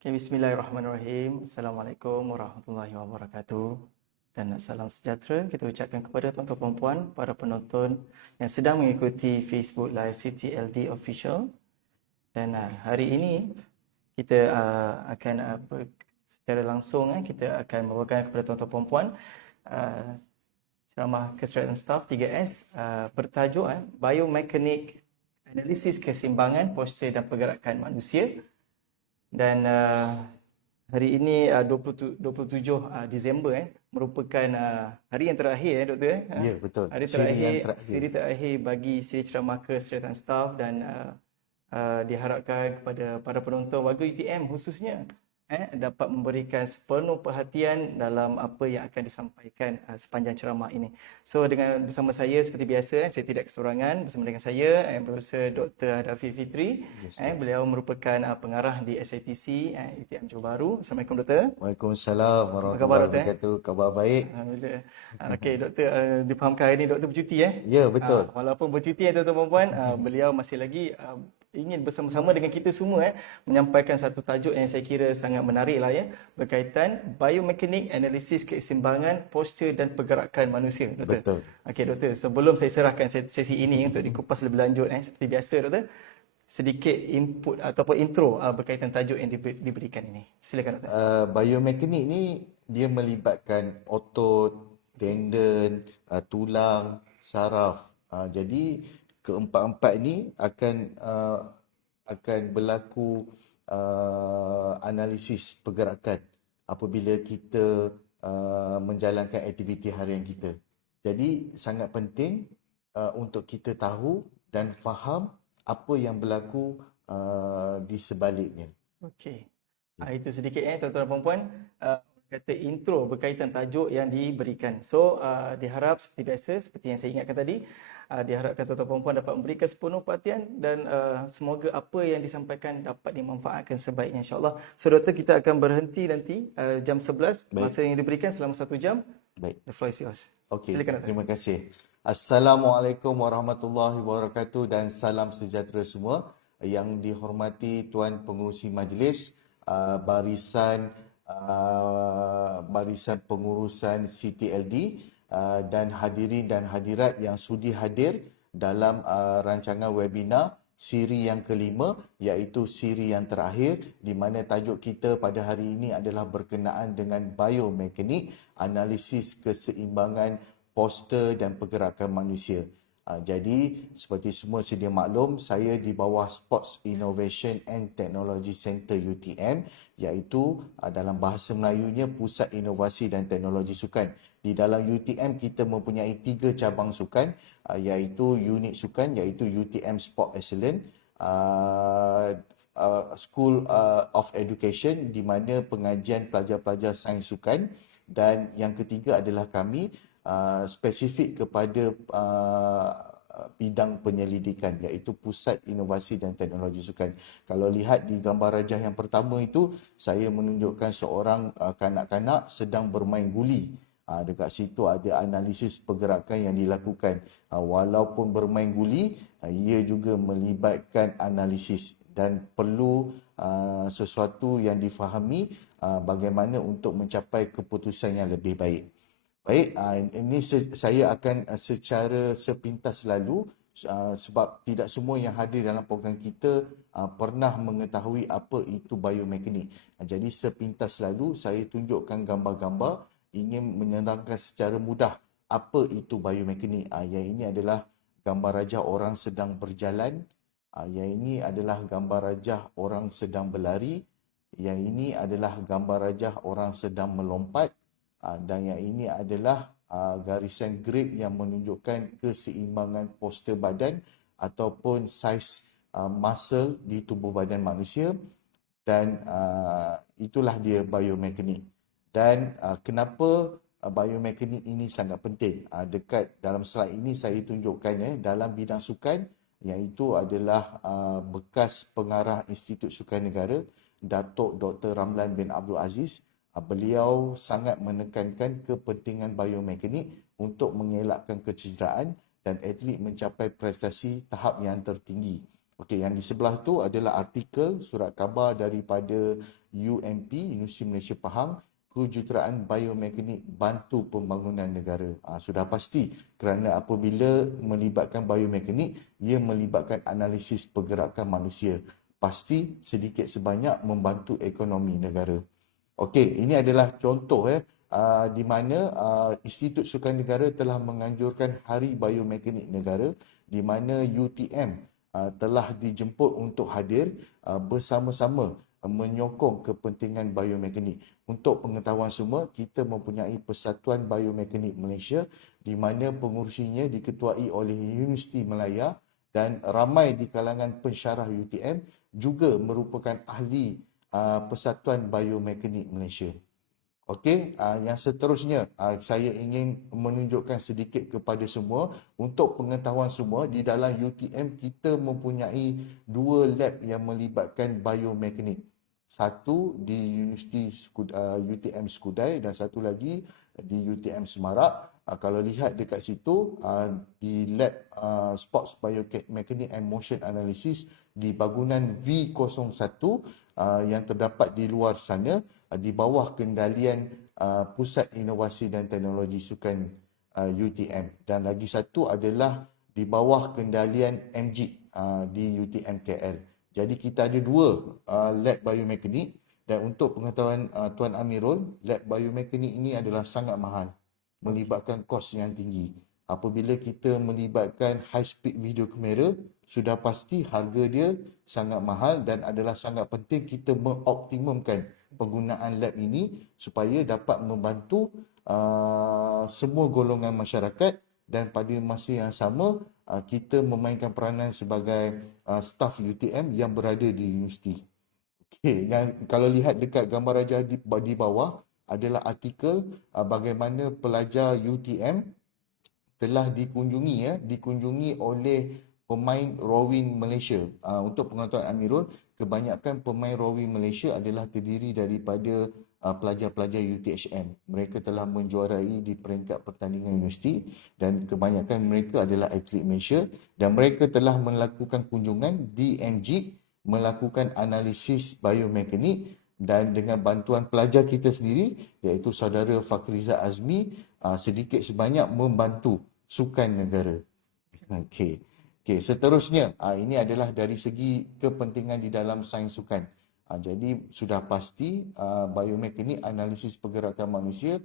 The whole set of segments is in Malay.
Okay, bismillahirrahmanirrahim. Assalamualaikum warahmatullahi wabarakatuh. Dan salam sejahtera kita ucapkan kepada tuan-tuan dan puan, para penonton yang sedang mengikuti Facebook Live CTLD Official. Dan hari ini kita akan secara langsung kita akan membawakan kepada tuan-tuan dan puan ceramah kestratan staff 3S bertajuk Biomekanik Analisis Keseimbangan Postur dan Pergerakan Manusia. Dan hari ini 27 Disember merupakan hari yang terakhir doktor. Ya, betul. Hari siri terakhir bagi siri ceramah kestratan staff dan diharapkan kepada para penonton warga UTM khususnya dapat memberikan sepenuh perhatian dalam apa yang akan disampaikan sepanjang ceramah ini. So bersama saya seperti biasa, saya tidak kesorangan, bersama dengan saya Profesor Dr. Hadafi Fitri. Yes, Beliau merupakan pengarah di SITC UTM Johor Bahru. Assalamualaikum Doktor. Waalaikumsalam Apa khabar warahmatullahi Doktor? wabarakatuh. Khabar baik. Alhamdulillah. Okey Doktor, difahamkan hari ini Doktor bercuti Ya, betul. Walaupun bercuti tuan-tuan dan puan, beliau masih lagi ingin bersama-sama dengan kita semua menyampaikan satu tajuk yang saya kira sangat menarik lah berkaitan biomekanik analisis keseimbangan postur dan pergerakan manusia, Doktor. Betul. Okey Doktor, sebelum saya serahkan sesi ini untuk dikupas lebih lanjut seperti biasa Doktor, sedikit input ataupun intro berkaitan tajuk yang diberikan ini. Silakan Doktor. Biomekanik ni dia melibatkan otot, tendon, tulang, saraf. Jadi keempat-empat ni akan berlaku analisis pergerakan apabila kita menjalankan aktiviti harian kita. Jadi sangat penting untuk kita tahu dan faham apa yang berlaku di sebaliknya. Okey. Itu sedikit tuan-tuan dan puan-puan, kata intro berkaitan tajuk yang diberikan. So diharap seperti biasa, seperti yang saya ingatkan tadi, diharapkan tuan-tuan dan puan-puan dapat memberikan sepenuh perhatian dan semoga apa yang disampaikan dapat dimanfaatkan sebaiknya insya-Allah. So Doktor, kita akan berhenti nanti jam 11. Baik. Masa yang diberikan selama 1 jam. Baik. The floor is yours. Okey, Silakan Doktor. terima kasih. Assalamualaikum warahmatullahi wabarakatuh dan salam sejahtera semua. Yang dihormati Tuan Pengerusi Majlis, barisan pengurusan CTLD dan hadirin dan hadirat yang sudi hadir dalam rancangan webinar siri yang kelima, iaitu siri yang terakhir, di mana tajuk kita pada hari ini adalah berkenaan dengan biomekanik, analisis keseimbangan postur dan pergerakan manusia. Jadi seperti semua sedia maklum, saya di bawah Sports Innovation and Technology Center UTM, iaitu dalam bahasa Melayunya Pusat Inovasi dan Teknologi Sukan. Di dalam UTM kita mempunyai 3 cabang sukan, iaitu unit sukan, iaitu UTM Sport Excellence, School of Education, di mana pengajian pelajar-pelajar sains sukan, dan yang ketiga adalah kami spesifik kepada bidang penyelidikan, iaitu Pusat Inovasi dan Teknologi Sukan. Kalau lihat di gambar rajah yang pertama itu, saya menunjukkan seorang kanak-kanak sedang bermain guli. Dekat situ ada analisis pergerakan yang dilakukan. Walaupun bermain guli, ia juga melibatkan analisis dan perlu sesuatu yang difahami bagaimana untuk mencapai keputusan yang lebih baik. Baik, ini saya akan secara sepintas lalu sebab tidak semua yang hadir dalam program kita pernah mengetahui apa itu biomekanik. Jadi sepintas lalu saya tunjukkan gambar-gambar ingin menerangkan secara mudah apa itu biomekanik. Yang ini adalah gambar rajah orang sedang berjalan. Yang ini adalah gambar rajah orang sedang berlari. Yang ini adalah gambar rajah orang sedang melompat. Dan yang ini adalah garisan grid yang menunjukkan keseimbangan postur badan ataupun saiz muscle di tubuh badan manusia, dan itulah dia biomekanik. Dan kenapa biomekanik ini sangat penting? Dekat dalam slide ini saya tunjukkan dalam bidang sukan, iaitu adalah bekas pengarah Institut Sukan Negara, Datuk Dr. Ramlan bin Abdul Aziz. Beliau sangat menekankan kepentingan biomekanik untuk mengelakkan kecederaan dan atlet mencapai prestasi tahap yang tertinggi. Okey, yang di sebelah tu adalah artikel surat khabar daripada UMP, Universiti Malaysia Pahang, kejuruteraan biomekanik bantu pembangunan negara. Sudah pasti kerana apabila melibatkan biomekanik, ia melibatkan analisis pergerakan manusia. Pasti sedikit sebanyak membantu ekonomi negara. Okey, ini adalah contoh di mana Institut Sukan Negara telah menganjurkan Hari Biomekanik Negara, di mana UTM telah dijemput untuk hadir bersama-sama menyokong kepentingan biomekanik. Untuk pengetahuan semua, kita mempunyai Persatuan Biomekanik Malaysia, di mana pengurusinya diketuai oleh Universiti Malaya, dan ramai di kalangan pensyarah UTM juga merupakan ahli Persatuan Biomekanik Malaysia. Okey, yang seterusnya saya ingin menunjukkan sedikit kepada semua untuk pengetahuan semua di dalam UTM kita mempunyai 2 lab yang melibatkan biomekanik. Satu di UTM Skudai dan satu lagi di UTM Semarak. Kalau lihat dekat situ di lab Sports Biomechanics and Motion Analysis di bangunan V01 yang terdapat di luar sana di bawah kendalian Pusat Inovasi dan Teknologi Sukan UTM, dan lagi satu adalah di bawah kendalian MG di UTM KL. Jadi kita ada 2 lab biomekanik, dan untuk pengetahuan Tuan Amirul, lab biomekanik ini adalah sangat mahal, melibatkan kos yang tinggi. Apabila kita melibatkan high speed video kamera, sudah pasti harga dia sangat mahal dan adalah sangat penting kita mengoptimumkan penggunaan lab ini supaya dapat membantu semua golongan masyarakat, dan pada masa yang sama kita memainkan peranan sebagai staf UTM yang berada di universiti. Okey, yang kalau lihat dekat gambar raja di bawah adalah artikel bagaimana pelajar UTM telah dikunjungi oleh pemain rowing Malaysia. Untuk pengetahuan Amirul, kebanyakan pemain rowing Malaysia adalah terdiri daripada pelajar-pelajar UTHM. Mereka telah menjuarai di peringkat pertandingan universiti dan kebanyakan mereka adalah atlet Malaysia, dan mereka telah melakukan kunjungan di MG, melakukan analisis biomekanik, dan dengan bantuan pelajar kita sendiri iaitu saudara Fakriza Azmi sedikit sebanyak membantu sukan negara. Okey. Seterusnya ini adalah dari segi kepentingan di dalam sains sukan. Jadi sudah pasti biomekanik analisis pergerakan manusia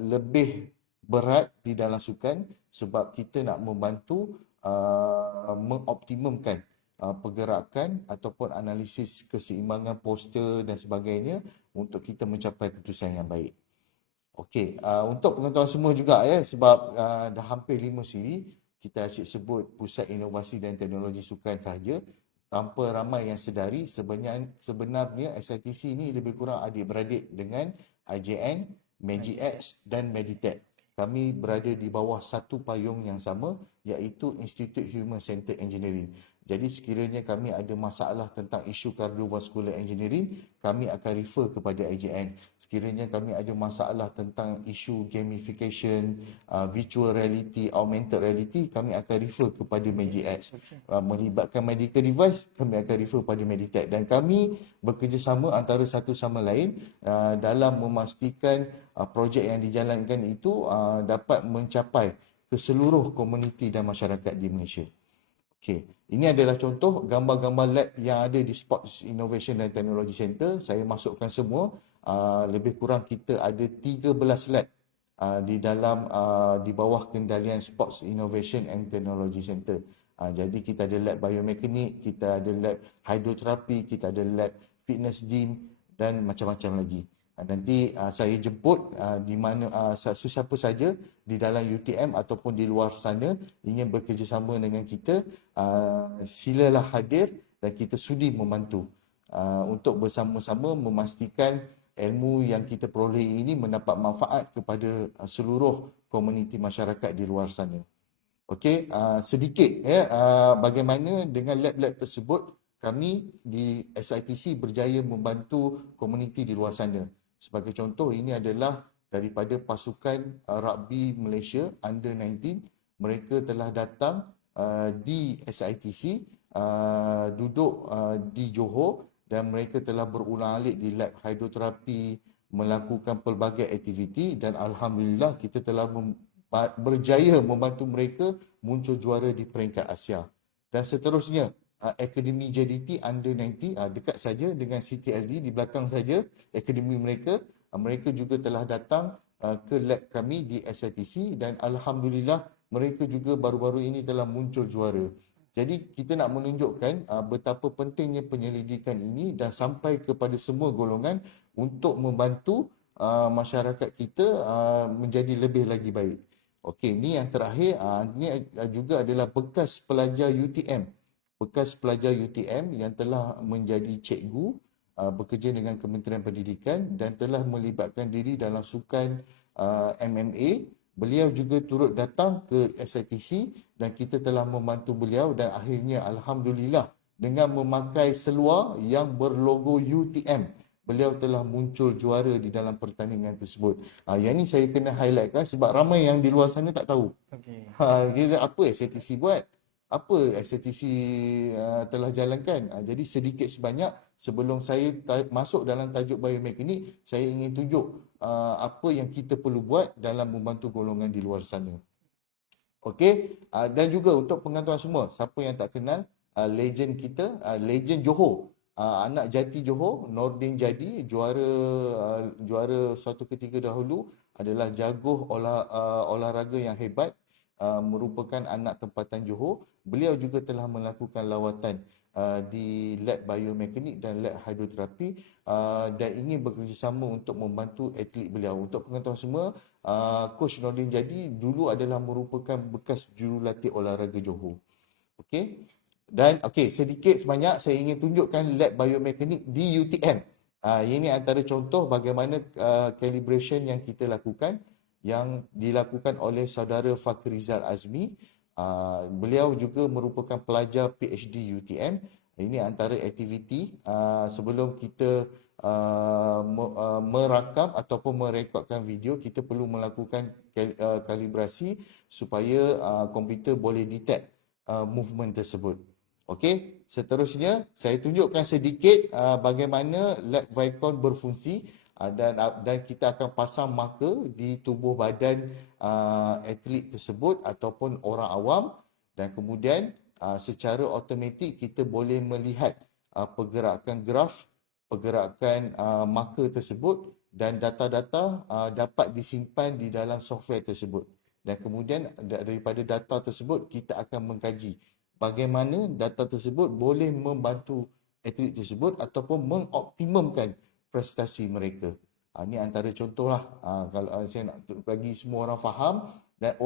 lebih berat di dalam sukan sebab kita nak membantu mengoptimumkan pergerakan ataupun analisis keseimbangan postur dan sebagainya untuk kita mencapai keputusan yang baik. Okey, untuk pengetahuan semua juga sebab dah hampir 5 siri kita asyik sebut Pusat Inovasi dan Teknologi Sukan sahaja tanpa ramai yang sedari sebenarnya SITC ini lebih kurang adik-beradik dengan IJN, MagiX dan Meditech. Kami berada di bawah satu payung yang sama iaitu Institute Human Centered Engineering. Jadi sekiranya kami ada masalah tentang isu cardiovascular engineering, kami akan refer kepada IJN. Sekiranya kami ada masalah tentang isu gamification, virtual reality, augmented reality, kami akan refer kepada MagiX. Melibatkan medical device, kami akan refer kepada Meditech. Dan kami bekerjasama antara satu sama lain dalam memastikan projek yang dijalankan itu dapat mencapai ke seluruh komuniti dan masyarakat di Malaysia. Okey, ini adalah contoh gambar-gambar lab yang ada di Sports Innovation dan Technology Center. Saya masukkan semua. Lebih kurang kita ada 13 lab di dalam di bawah kendalian Sports Innovation and Technology Center. Jadi kita ada lab biomekanik, kita ada lab hydroterapi, kita ada lab fitness gym dan macam-macam lagi. Nanti saya jemput di mana sesiapa saja di dalam UTM ataupun di luar sana ingin bekerjasama dengan kita, silalah hadir dan kita sudi membantu untuk bersama-sama memastikan ilmu yang kita peroleh ini mendapat manfaat kepada seluruh komuniti masyarakat di luar sana. Okey, sedikit bagaimana dengan lab-lab tersebut kami di SITC berjaya membantu komuniti di luar sana. Sebagai contoh, ini adalah daripada pasukan rugby Malaysia Under 19. Mereka telah datang di SITC, duduk di Johor, dan mereka telah berulang-alik di lab hidroterapi, melakukan pelbagai aktiviti, dan Alhamdulillah kita telah berjaya membantu mereka muncul juara di peringkat Asia. Dan seterusnya, Akademi JDT Under 90 dekat saja dengan CTLD di belakang saja akademi mereka. Mereka juga telah datang ke lab kami di SITC dan Alhamdulillah mereka juga baru-baru ini telah muncul juara. Jadi kita nak menunjukkan betapa pentingnya penyelidikan ini dan sampai kepada semua golongan untuk membantu masyarakat kita menjadi lebih lagi baik. Okey, ni yang terakhir, ni juga adalah bekas pelajar UTM bekas pelajar UTM yang telah menjadi cikgu, bekerja dengan Kementerian Pendidikan dan telah melibatkan diri dalam sukan MMA. Beliau juga turut datang ke SITC dan kita telah membantu beliau dan akhirnya alhamdulillah dengan memakai seluar yang berlogo UTM, beliau telah muncul juara di dalam pertandingan tersebut. Yang ni saya kena highlight kan sebab ramai yang di luar sana tak tahu. Okey. Kita apa SATC buat? Apa SATC telah jalankan? Jadi sedikit sebanyak sebelum saya masuk dalam tajuk biomekanik, saya ingin tunjuk apa yang kita perlu buat dalam membantu golongan di luar sana. Okey, dan juga untuk pengantuan semua, siapa yang tak kenal legend kita, legend Johor, anak jati Johor, Nordin Jadi, juara suatu ketika dahulu, adalah jaguh olahraga yang hebat, merupakan anak tempatan Johor. Beliau juga telah melakukan lawatan di lab biomekanik dan lab hidroterapi dan ingin bekerjasama untuk membantu atlet beliau. Untuk pengetahuan semua, Coach Nordin Jadi dulu adalah merupakan bekas jurulatih olahraga Johor. Okey. Dan sedikit sebanyak saya ingin tunjukkan lab biomekanik di UTM. Ini antara contoh bagaimana calibration yang kita lakukan, yang dilakukan oleh saudara Fakhrizal Azmi. Beliau juga merupakan pelajar PhD UTM. Ini antara aktiviti sebelum kita merakam ataupun merekodkan video, kita perlu melakukan kalibrasi supaya komputer boleh detect movement tersebut. Okey, seterusnya saya tunjukkan sedikit bagaimana lab Vicon berfungsi dan kita akan pasang marker di tubuh badan atlet tersebut ataupun orang awam dan kemudian secara automatik kita boleh melihat pergerakan graf, pergerakan marker tersebut dan data-data dapat disimpan di dalam software tersebut. Dan kemudian daripada data tersebut kita akan mengkaji bagaimana data tersebut boleh membantu atlet tersebut ataupun mengoptimumkan prestasi mereka. Ini antara contohlah. Kalau saya nak bagi semua orang faham, dan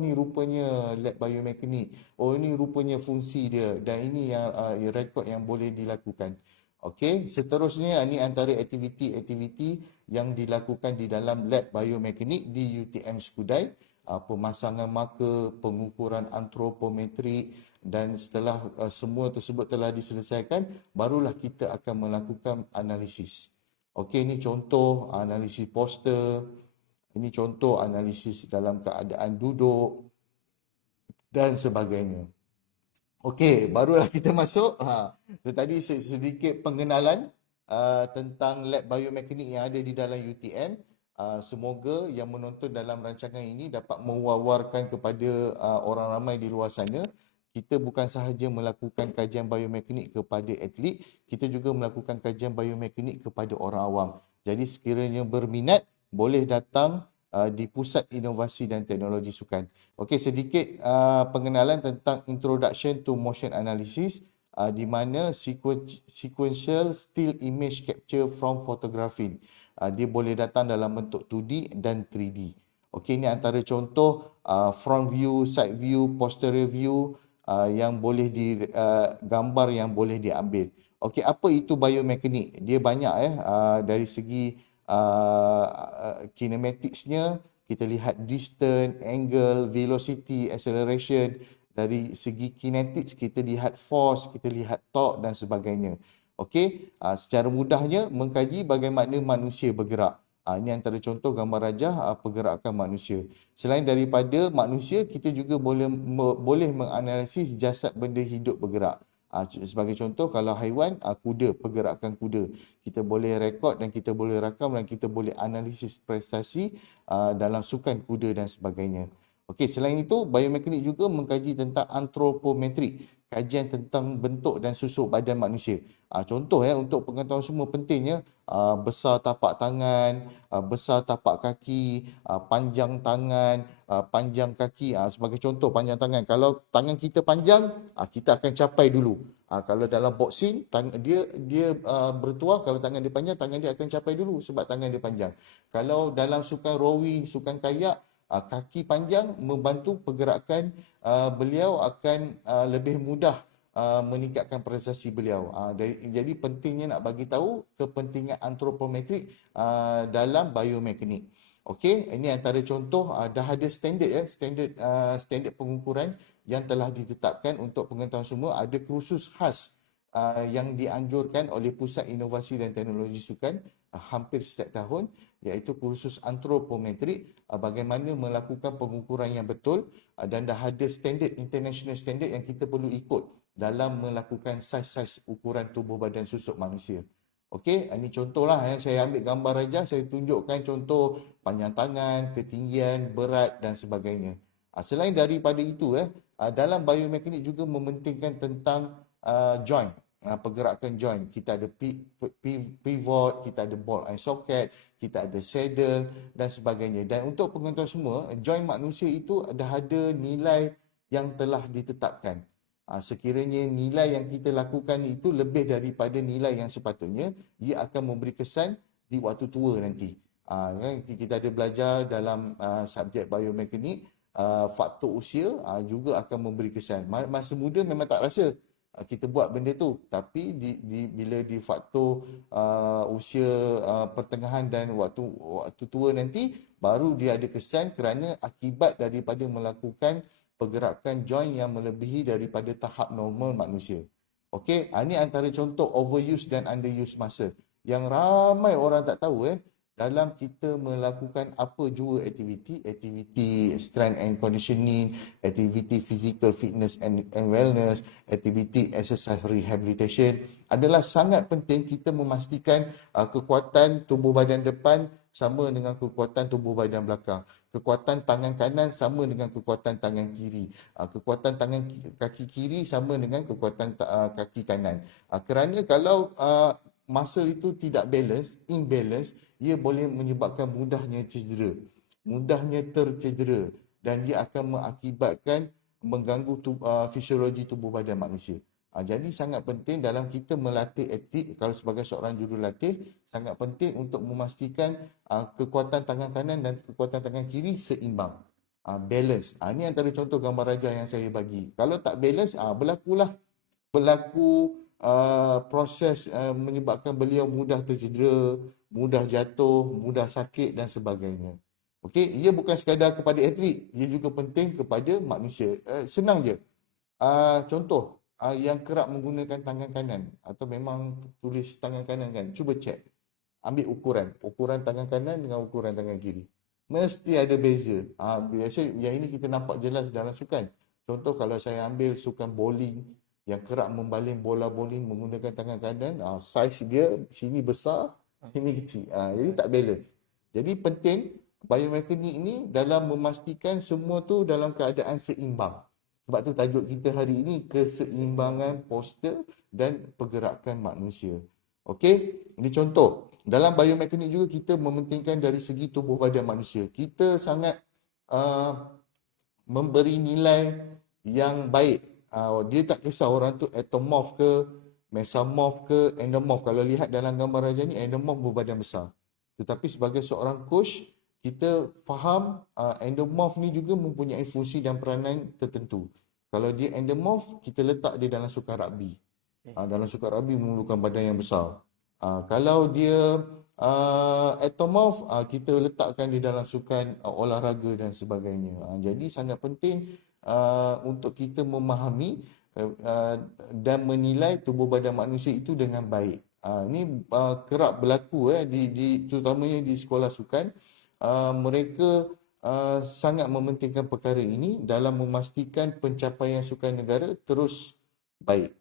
ini rupanya lab biomekanik, ini rupanya fungsi dia dan ini yang rekod yang boleh dilakukan. Okey, seterusnya ini antara aktiviti-aktiviti yang dilakukan di dalam lab biomekanik di UTM Skudai. Pemasangan marker, pengukuran antropometrik, dan setelah semua tersebut telah diselesaikan, barulah kita akan melakukan analisis. Okey, ini contoh analisis poster, ini contoh analisis dalam keadaan duduk dan sebagainya. Okey, barulah kita masuk. Tadi sedikit pengenalan tentang lab biomekanik yang ada di dalam UTM. Semoga yang menonton dalam rancangan ini dapat mewawarkan kepada orang ramai di luar sana. Kita bukan sahaja melakukan kajian biomekanik kepada atlet, kita juga melakukan kajian biomekanik kepada orang awam. Jadi sekiranya berminat, boleh datang di Pusat Inovasi dan Teknologi Sukan. Okey, sedikit pengenalan tentang Introduction to Motion Analysis, di mana sequential still image capture from photography. Dia boleh datang dalam bentuk 2D dan 3D. Okey, ini antara contoh front view, side view, posterior view yang boleh gambar yang boleh diambil. Okey, apa itu biomekanik? Dia banyak dari segi kinematicsnya, kita lihat distance, angle, velocity, acceleration. Dari segi kinetics kita lihat force, kita lihat torque dan sebagainya. Okey, secara mudahnya mengkaji bagaimana manusia bergerak. Ini antara contoh gambar rajah pergerakan manusia. Selain daripada manusia, kita juga boleh menganalisis jasad benda hidup bergerak. Sebagai contoh, kalau haiwan, kuda, pergerakan kuda. Kita boleh rekod dan kita boleh rakam dan kita boleh analisis prestasi dalam sukan kuda dan sebagainya. Okey, selain itu, biomekanik juga mengkaji tentang antropometrik, kajian tentang bentuk dan susuk badan manusia. Contoh untuk pengetahuan semua pentingnya, besar tapak tangan, besar tapak kaki, panjang tangan, panjang kaki. Sebagai contoh panjang tangan, kalau tangan kita panjang, kita akan capai dulu. Kalau dalam boxing, dia bertuah, kalau tangan dia panjang, tangan dia akan capai dulu sebab tangan dia panjang. Kalau dalam sukan rowing, sukan kayak, kaki panjang membantu pergerakan beliau akan lebih mudah meningkatkan prestasi beliau. Jadi pentingnya nak bagi tahu kepentingan antropometrik dalam biomekanik. Okey, ini antara contoh dah ada standard standard pengukuran yang telah ditetapkan untuk pengetahuan semua. Ada kursus khas yang dianjurkan oleh Pusat Inovasi dan Teknologi Sukan hampir setiap tahun, iaitu kursus antropometrik, bagaimana melakukan pengukuran yang betul, dan dah ada standard, international standard yang kita perlu ikut dalam melakukan saiz-saiz ukuran tubuh badan susuk manusia. Okey, ini contohlah yang saya ambil gambar aja, saya tunjukkan contoh panjang tangan, ketinggian, berat dan sebagainya. Selain daripada itu, dalam biomekanik juga mementingkan tentang joint, pergerakan joint. Kita ada pivot, kita ada ball and socket, kita ada saddle dan sebagainya. Dan untuk pengetahuan semua, joint manusia itu dah ada nilai yang telah ditetapkan. Sekiranya nilai yang kita lakukan itu lebih daripada nilai yang sepatutnya, ia akan memberi kesan di waktu tua nanti. Kita ada belajar dalam subjek biomekanik, faktor usia juga akan memberi kesan. Masa muda memang tak rasa kita buat benda tu, tapi bila di faktor usia pertengahan dan waktu tua nanti, baru dia ada kesan kerana akibat daripada melakukan pergerakan joint yang melebihi daripada tahap normal manusia. Okey, ini antara contoh overuse dan underuse muscle yang ramai orang tak tahu dalam kita melakukan apa jua aktiviti strength and conditioning, aktiviti physical fitness and wellness, aktiviti exercise rehabilitation, adalah sangat penting kita memastikan kekuatan tubuh badan depan sama dengan kekuatan tubuh badan belakang. Kekuatan tangan kanan sama dengan kekuatan tangan kiri. Kekuatan tangan kaki kiri sama dengan kekuatan kaki kanan. Kerana kalau muscle itu tidak balance, imbalance, ia boleh menyebabkan mudahnya cedera, mudahnya tercedera, dan dia akan mengakibatkan mengganggu fisiologi tubuh badan manusia. Jadi sangat penting dalam kita melatih atlet, kalau sebagai seorang jurulatih, sangat penting untuk memastikan kekuatan tangan kanan dan kekuatan tangan kiri seimbang, balance. Ini antara contoh gambar raja yang saya bagi. Kalau tak balance, berlaku proses menyebabkan beliau mudah tercedera, mudah jatuh, mudah sakit dan sebagainya. Okey, ia bukan sekadar kepada atlet, ia juga penting kepada manusia. Senang je. Contoh, yang kerap menggunakan tangan kanan atau memang tulis tangan kanan kan, cuba cek, ambil ukuran tangan kanan dengan ukuran tangan kiri, mesti ada beza. Biasa yang ini kita nampak jelas dalam sukan. Contoh, kalau saya ambil sukan bowling yang kerap membaling bola bowling menggunakan tangan kanan, saiz dia sini besar, sini kecil, jadi tak balance. Jadi penting biomekanik ini dalam memastikan semua tu dalam keadaan seimbang. Sebab tu tajuk kita hari ini, keseimbangan postur dan pergerakan manusia. Okey, ini contoh. Dalam biomekanik juga kita mementingkan dari segi tubuh badan manusia. Kita sangat memberi nilai yang baik. Dia tak kisah orang tu ectomorph ke, mesomorph ke, endomorph. Kalau lihat dalam gambar raja ni, endomorph berbadan besar. Tetapi sebagai seorang coach, kita faham endomorph ni juga mempunyai fungsi dan peranan tertentu. Kalau dia endomorph, kita letak dia dalam sukan rugby. Dalam sukan rugby memerlukan badan yang besar. Kalau dia ectomorph, kita letakkan dia dalam sukan olahraga dan sebagainya. Jadi sangat penting untuk kita memahami dan menilai tubuh badan manusia itu dengan baik. Ini kerap berlaku terutamanya di sekolah sukan. Mereka sangat mementingkan perkara ini dalam memastikan pencapaian sukan negara terus baik.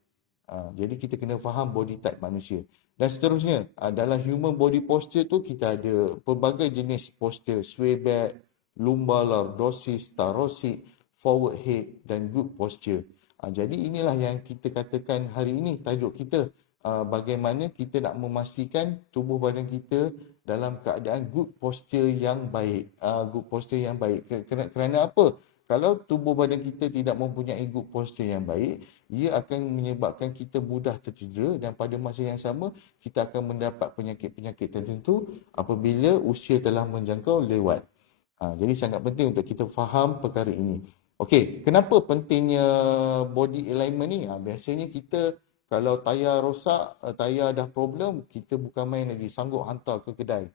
Jadi kita kena faham body type manusia. Dan seterusnya, dalam human body posture tu kita ada pelbagai jenis posture, sway back, lumbar lordosis, thoracic, forward head dan good posture. Jadi inilah yang kita katakan hari ini tajuk kita, bagaimana kita nak memastikan tubuh badan kita dalam keadaan good posture yang baik. Good posture yang baik. Kerana apa? Kalau tubuh badan kita tidak mempunyai good posture yang baik, ia akan menyebabkan kita mudah tercedera dan pada masa yang sama kita akan mendapat penyakit-penyakit tertentu apabila usia telah menjangkau lewat. Jadi sangat penting untuk kita faham perkara ini. Okey, kenapa pentingnya body alignment ni? Biasanya kita kalau tayar rosak, tayar dah problem, kita bukan main lagi, sanggup hantar ke kedai.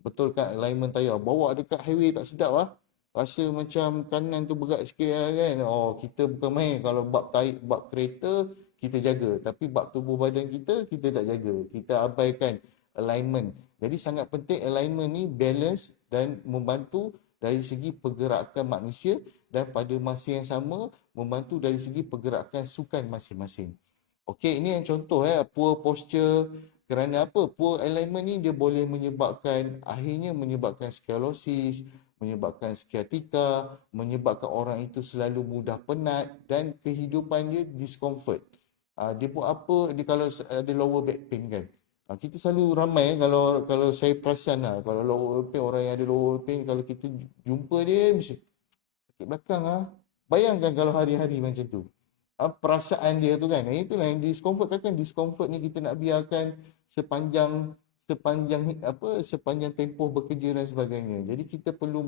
Betul kan alignment tayar? Bawa dekat highway tak sedap ah. Rasa macam kanan tu berat sikit lah kan. Oh, kita bukan main kalau bab kereta kita jaga, tapi bab tubuh badan kita tak jaga. Kita abaikan alignment. Jadi sangat penting alignment ni balance dan membantu dari segi pergerakan manusia dan pada masa yang sama membantu dari segi pergerakan sukan masing-masing. Okey, ini yang contoh poor posture. Kerana apa? Poor alignment ni dia boleh akhirnya menyebabkan scoliosis, menyebabkan sciatica, menyebabkan orang itu selalu mudah penat dan kehidupan dia discomfort. Dia buat apa? Dia kalau ada lower back pain kan. Kita selalu ramai kalau saya perasan lah, kalau lower back pain, orang yang ada lower back pain, kalau kita jumpa dia mesti sakit belakang ah. Bayangkan kalau hari-hari macam tu. Perasaan dia tu kan. Itulah yang discomfort kan. Discomfort ni kita nak biarkan sepanjang tempoh bekerja dan sebagainya. Jadi kita perlu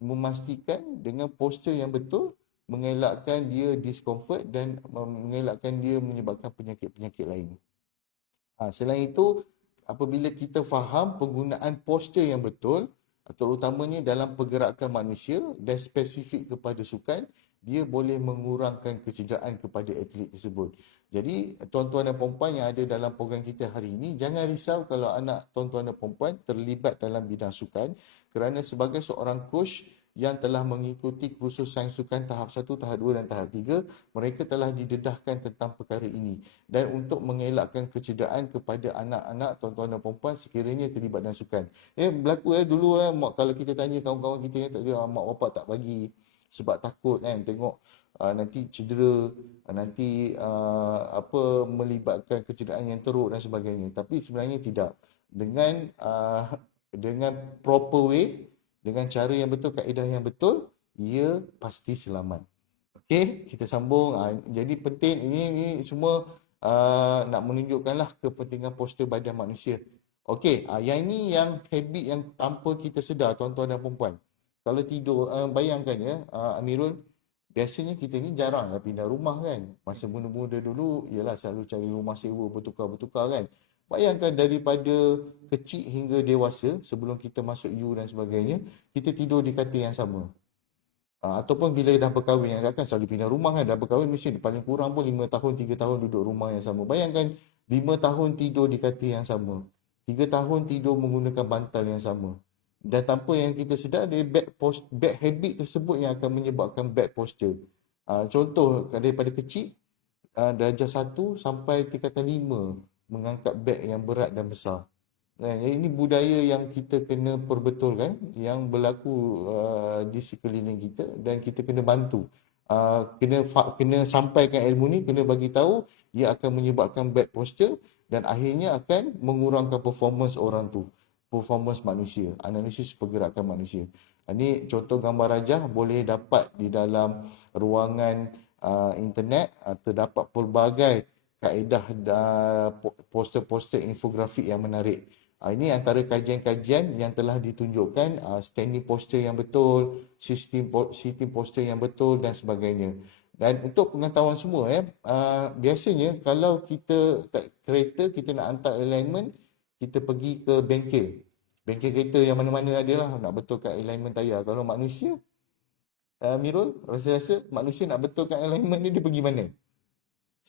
memastikan dengan postur yang betul, mengelakkan dia discomfort dan mengelakkan dia menyebabkan penyakit-penyakit lain. Selain itu, apabila kita faham penggunaan postur yang betul, terutamanya dalam pergerakan manusia dan spesifik kepada sukan, dia boleh mengurangkan kecederaan kepada atlet tersebut. Jadi, tuan-tuan dan puan-puan yang ada dalam program kita hari ini, jangan risau kalau anak tuan-tuan dan puan-puan terlibat dalam bidang sukan, kerana sebagai seorang coach yang telah mengikuti kursus sains sukan tahap 1, tahap 2 dan tahap 3, mereka telah didedahkan tentang perkara ini. Dan untuk mengelakkan kecederaan kepada anak-anak, tuan-tuan dan puan-puan sekiranya terlibat dalam sukan. Berlaku dulu kalau kita tanya kawan-kawan kita yang tak ada, mak bapak tak bagi sebab takut kan tengok nanti cedera, nanti melibatkan kecederaan yang teruk dan sebagainya. Tapi sebenarnya tidak. Dengan proper way, dengan cara yang betul, kaedah yang betul, ia pasti selamat. Okey, kita sambung. Jadi penting ini semua nak menunjukkanlah kepentingan postur badan manusia. Okey, yang ini yang habit yang tanpa kita sedar, tuan-tuan dan puan-puan. Kalau tidur, bayangkan Amirul, biasanya kita ni jarang pindah rumah kan. Masa muda-muda dulu, ialah selalu cari rumah sewa, bertukar-bertukar kan. Bayangkan daripada kecil hingga dewasa, sebelum kita masuk U dan sebagainya, kita tidur di katil yang sama. Ataupun bila dah berkahwin, takkan selalu pindah rumah kan. Dah berkahwin mesti paling kurang pun 5 tahun, 3 tahun duduk rumah yang sama. Bayangkan 5 tahun tidur di katil yang sama. 3 tahun tidur menggunakan bantal yang sama. Dan tanpa yang kita sedar, bad habit tersebut yang akan menyebabkan bad posture. Contoh, daripada kecil, darjah 1 sampai tingkatan 5, mengangkat beg yang berat dan besar. Ini budaya yang kita kena perbetulkan, yang berlaku di sekeliling kita, dan kita kena bantu. Kena sampaikan ilmu ni, kena bagi tahu ia akan menyebabkan bad posture dan akhirnya akan mengurangkan performance orang tu, performance manusia, analisis pergerakan manusia. Ini contoh gambar rajah boleh dapat di dalam ruangan internet. Terdapat pelbagai kaedah poster-poster infografik yang menarik. Ini antara kajian-kajian yang telah ditunjukkan, standing posture yang betul, sitting posture yang betul dan sebagainya. Dan untuk pengetahuan semua, biasanya kalau kita kereta, kita nak hantar alignment, kita pergi ke bengkel. Bengkel kereta yang mana-mana adalah nak betulkan alignment tayar. Kalau manusia, Mirul, rasa-rasa manusia nak betulkan alignment dia pergi mana?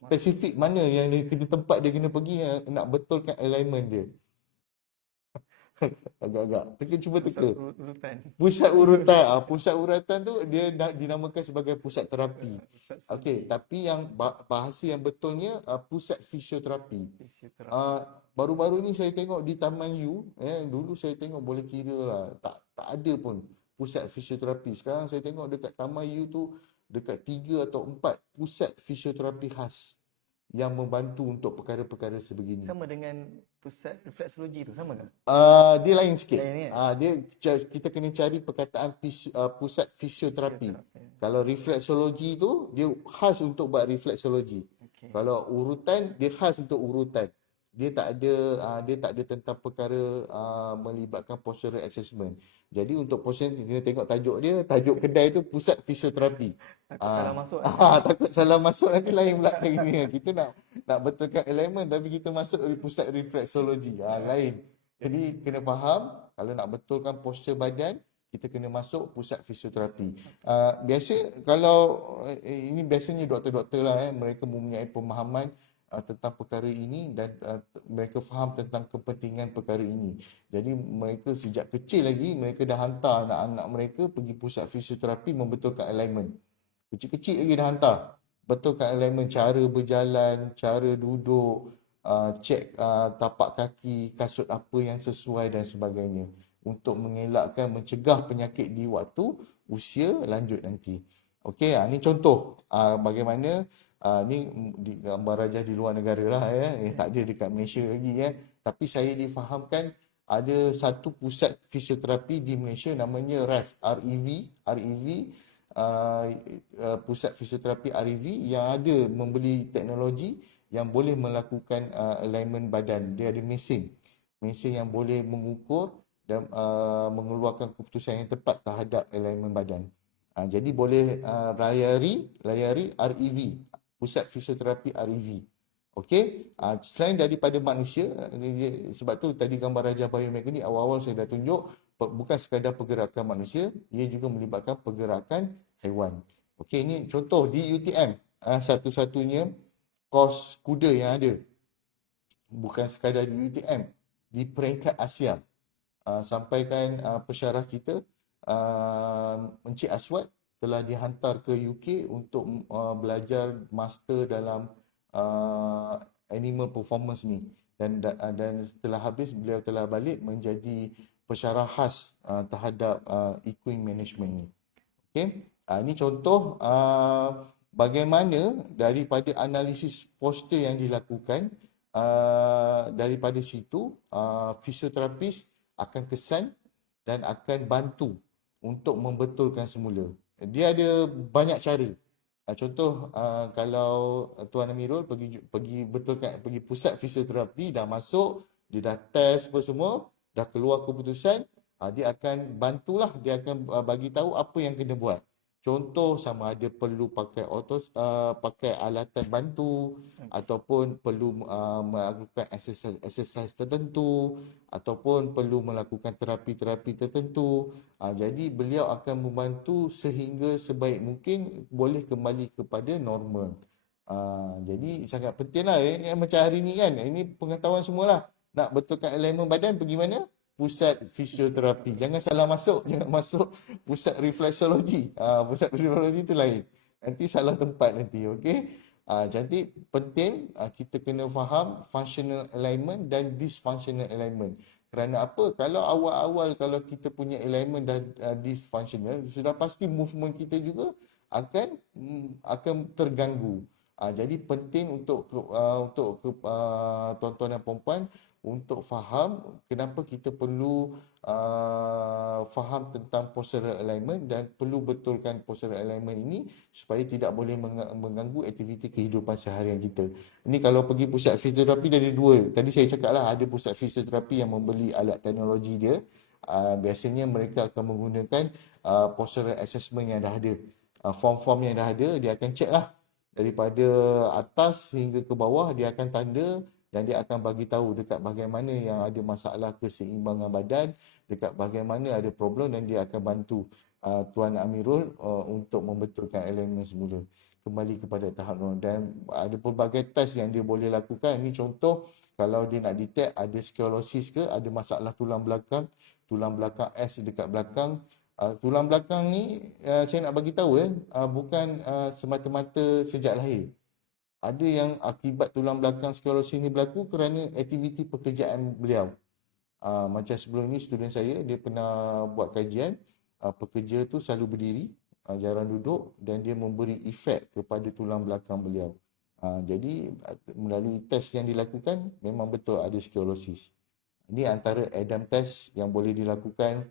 Spesifik mana yang tempat dia kena pergi nak betulkan alignment dia? Agak-agak. Cuba teka. Pusat urutan. Pusat urutan tu dia dinamakan sebagai pusat terapi. Okey, tapi yang bahasa yang betulnya pusat fisioterapi. Baru-baru ni saya tengok di Taman U, dulu saya tengok boleh kira lah tak ada pun pusat fisioterapi. Sekarang saya tengok dekat Taman U tu dekat 3 atau 4 pusat fisioterapi khas yang membantu untuk perkara-perkara sebegini. Sama dengan pusat refleksologi tu, sama ke? Dia lain sikit. Lain, Kita kena cari perkataan pusat fisioterapi. Kalau refleksologi tu dia khas untuk buat refleksologi. Okay. Kalau urutan dia khas untuk urutan. dia tak ada tentang perkara melibatkan postural assessment. Jadi untuk postural kita tengok tajuk dia, tajuk kedai tu pusat fisioterapi. Takut salah masuk nanti. Takut salah masuk nanti lain pula ini. Kita nak betulkan elemen tapi kita masuk di pusat reflexologi. Lain. Jadi kena faham kalau nak betulkan postur badan kita kena masuk pusat fisioterapi. Biasa kalau ini biasanya doktor-doktor lah mereka mempunyai pemahaman tentang perkara ini dan mereka faham tentang kepentingan perkara ini. Jadi mereka sejak kecil lagi mereka dah hantar anak-anak mereka pergi pusat fisioterapi membetulkan alignment. Kecil-kecil lagi dah hantar. Betulkan alignment, cara berjalan, cara duduk, cek tapak kaki, kasut apa yang sesuai dan sebagainya untuk mengelakkan mencegah penyakit di waktu usia lanjut nanti. Okey, ni contoh bagaimana ni di gambar rajah di luar negara lah tak ada dekat Malaysia lagi tapi saya difahamkan ada satu pusat fisioterapi di Malaysia namanya REV pusat fisioterapi REV yang ada membeli teknologi yang boleh melakukan alignment badan. Dia ada mesin yang boleh mengukur dan mengeluarkan keputusan yang tepat terhadap alignment badan. Jadi boleh layari REV, pusat fisioterapi REV. Okey, selain daripada manusia, sebab tu tadi gambar rajah biomekanik awal-awal saya dah tunjuk bukan sekadar pergerakan manusia, ia juga melibatkan pergerakan haiwan. Okey, ini contoh di UTM, satu-satunya kos kuda yang ada. Bukan sekadar di UTM, di peringkat Asia. Sampaikan pensyarah kita Encik Aswad telah dihantar ke UK untuk belajar master dalam animal performance ni dan setelah habis beliau telah balik menjadi pensyarah khas terhadap equine management ni. Okey, ini contoh bagaimana daripada analisis poster yang dilakukan daripada situ fisioterapis akan kesan dan akan bantu untuk membetulkan semula. Dia ada banyak cara. Contoh kalau Tuan Amirul pergi betulkan pergi pusat fisioterapi dah masuk, dia dah test apa semua, dah keluar keputusan, dia akan bantulah, dia akan bagi tahu apa yang kena buat. Contoh sama ada perlu pakai alatan bantu ataupun perlu melakukan exercise tertentu ataupun perlu melakukan terapi-terapi tertentu. Jadi beliau akan membantu sehingga sebaik mungkin boleh kembali kepada normal. Jadi sangat pentinglah macam hari ni kan. Ini pengetahuan semualah. Nak betulkan alignment badan pergi mana? Pusat fisioterapi. Jangan salah masuk, jangan masuk pusat reflexologi. Pusat reflexologi itu lain. Nanti salah tempat nanti, okey? Jadi penting kita kena faham functional alignment dan dysfunctional alignment. Kerana apa? Kalau awal-awal kalau kita punya alignment dah dysfunctional, sudah pasti movement kita juga akan terganggu. Jadi penting untuk tuan-tuan dan puan-puan untuk faham kenapa kita perlu faham tentang postural alignment dan perlu betulkan postural alignment ini supaya tidak boleh mengganggu aktiviti kehidupan seharian kita. Ini kalau pergi pusat fisioterapi dari dua. Tadi saya cakap lah ada pusat fisioterapi yang membeli alat teknologi dia. Biasanya mereka akan menggunakan postural assessment yang dah ada. Form-form yang dah ada, dia akan check lah. Daripada atas hingga ke bawah, dia akan tanda dan dia akan bagi tahu dekat bagaimana yang ada masalah keseimbangan badan, dekat bagaimana ada problem dan dia akan bantu Tuan Amirul untuk membetulkan alignment semula kembali kepada tahap normal. Dan ada pelbagai test yang dia boleh lakukan. Ini contoh kalau dia nak detect ada scoliosis ke, ada masalah tulang belakang S dekat belakang. Tulang belakang ni saya nak bagi tahu bukan semata-mata sejak lahir. Ada yang akibat tulang belakang scoliosis ni berlaku kerana aktiviti pekerjaan beliau. Macam sebelum ni student saya, dia pernah buat kajian, pekerja tu selalu berdiri, jarang duduk dan dia memberi efek kepada tulang belakang beliau. Jadi melalui test yang dilakukan, memang betul ada scoliosis. Ini antara Adam test yang boleh dilakukan,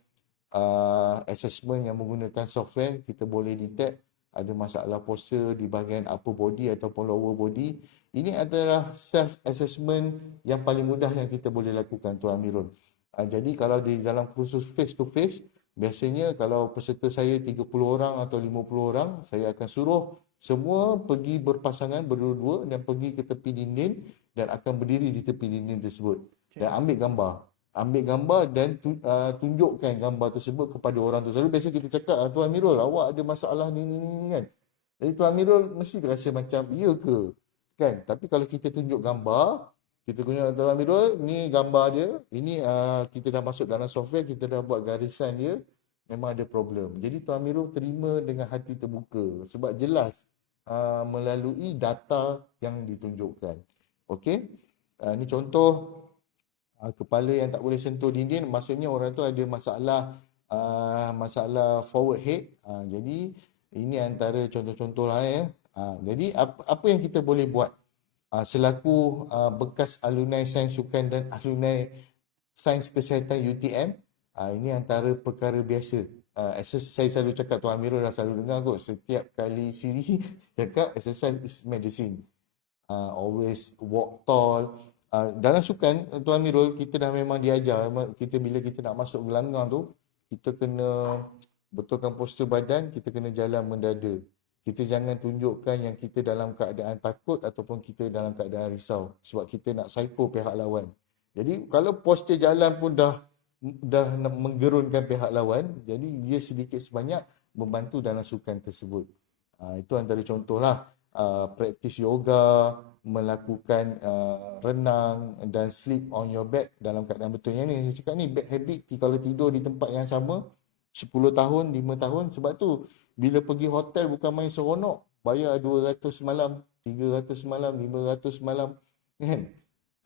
assessment yang menggunakan software, kita boleh detect ada masalah posture di bahagian upper body ataupun lower body, ini adalah self assessment yang paling mudah yang kita boleh lakukan, Tuan Amirul. Jadi kalau di dalam kursus face to face, biasanya kalau peserta saya 30 orang atau 50 orang, saya akan suruh semua pergi berpasangan berdua-dua dan pergi ke tepi dinding dan akan berdiri di tepi dinding tersebut dan ambil gambar. Ambil gambar dan tunjukkan gambar tersebut kepada orang tu. Selalu biasa kita cakap, Tuan Amirul, awak ada masalah ni kan. Jadi Tuan Amirul mesti rasa macam, ya ke? Kan? Tapi kalau kita tunjuk gambar, kita tunjuk Tuan Amirul, ni gambar dia, ini kita dah masuk dalam software, kita dah buat garisan dia, memang ada problem. Jadi Tuan Amirul terima dengan hati terbuka sebab jelas melalui data yang ditunjukkan. Okey? Ini contoh kepala yang tak boleh sentuh dinding, maksudnya orang tu ada masalah forward head. Jadi ini antara contoh-contoh lah ya. Jadi apa yang kita boleh buat selaku bekas alumni sains sukan dan alumni sains kesihatan UTM, ini antara perkara biasa. Saya selalu cakap, Tuan Amirul dah selalu dengar kot, setiap kali Siri cakap exercise is medicine. Always walk tall. Dalam sukan, Tuan Amirul, kita dah memang diajar, bila kita nak masuk gelanggang tu, kita kena betulkan postur badan, kita kena jalan mendada. Kita jangan tunjukkan yang kita dalam keadaan takut ataupun kita dalam keadaan risau, sebab kita nak psycho pihak lawan. Jadi kalau postur jalan pun dah menggerunkan pihak lawan, jadi dia sedikit sebanyak membantu dalam sukan tersebut. Itu antara contohlah. Praktis yoga, melakukan renang dan sleep on your bed dalam keadaan betulnya ni. Saya cakap ni bad habit, kalau tidur di tempat yang sama 10 tahun, 5 tahun. Sebab tu bila pergi hotel bukan main seronok, bayar 200 semalam, 300 semalam, 500 semalam kan.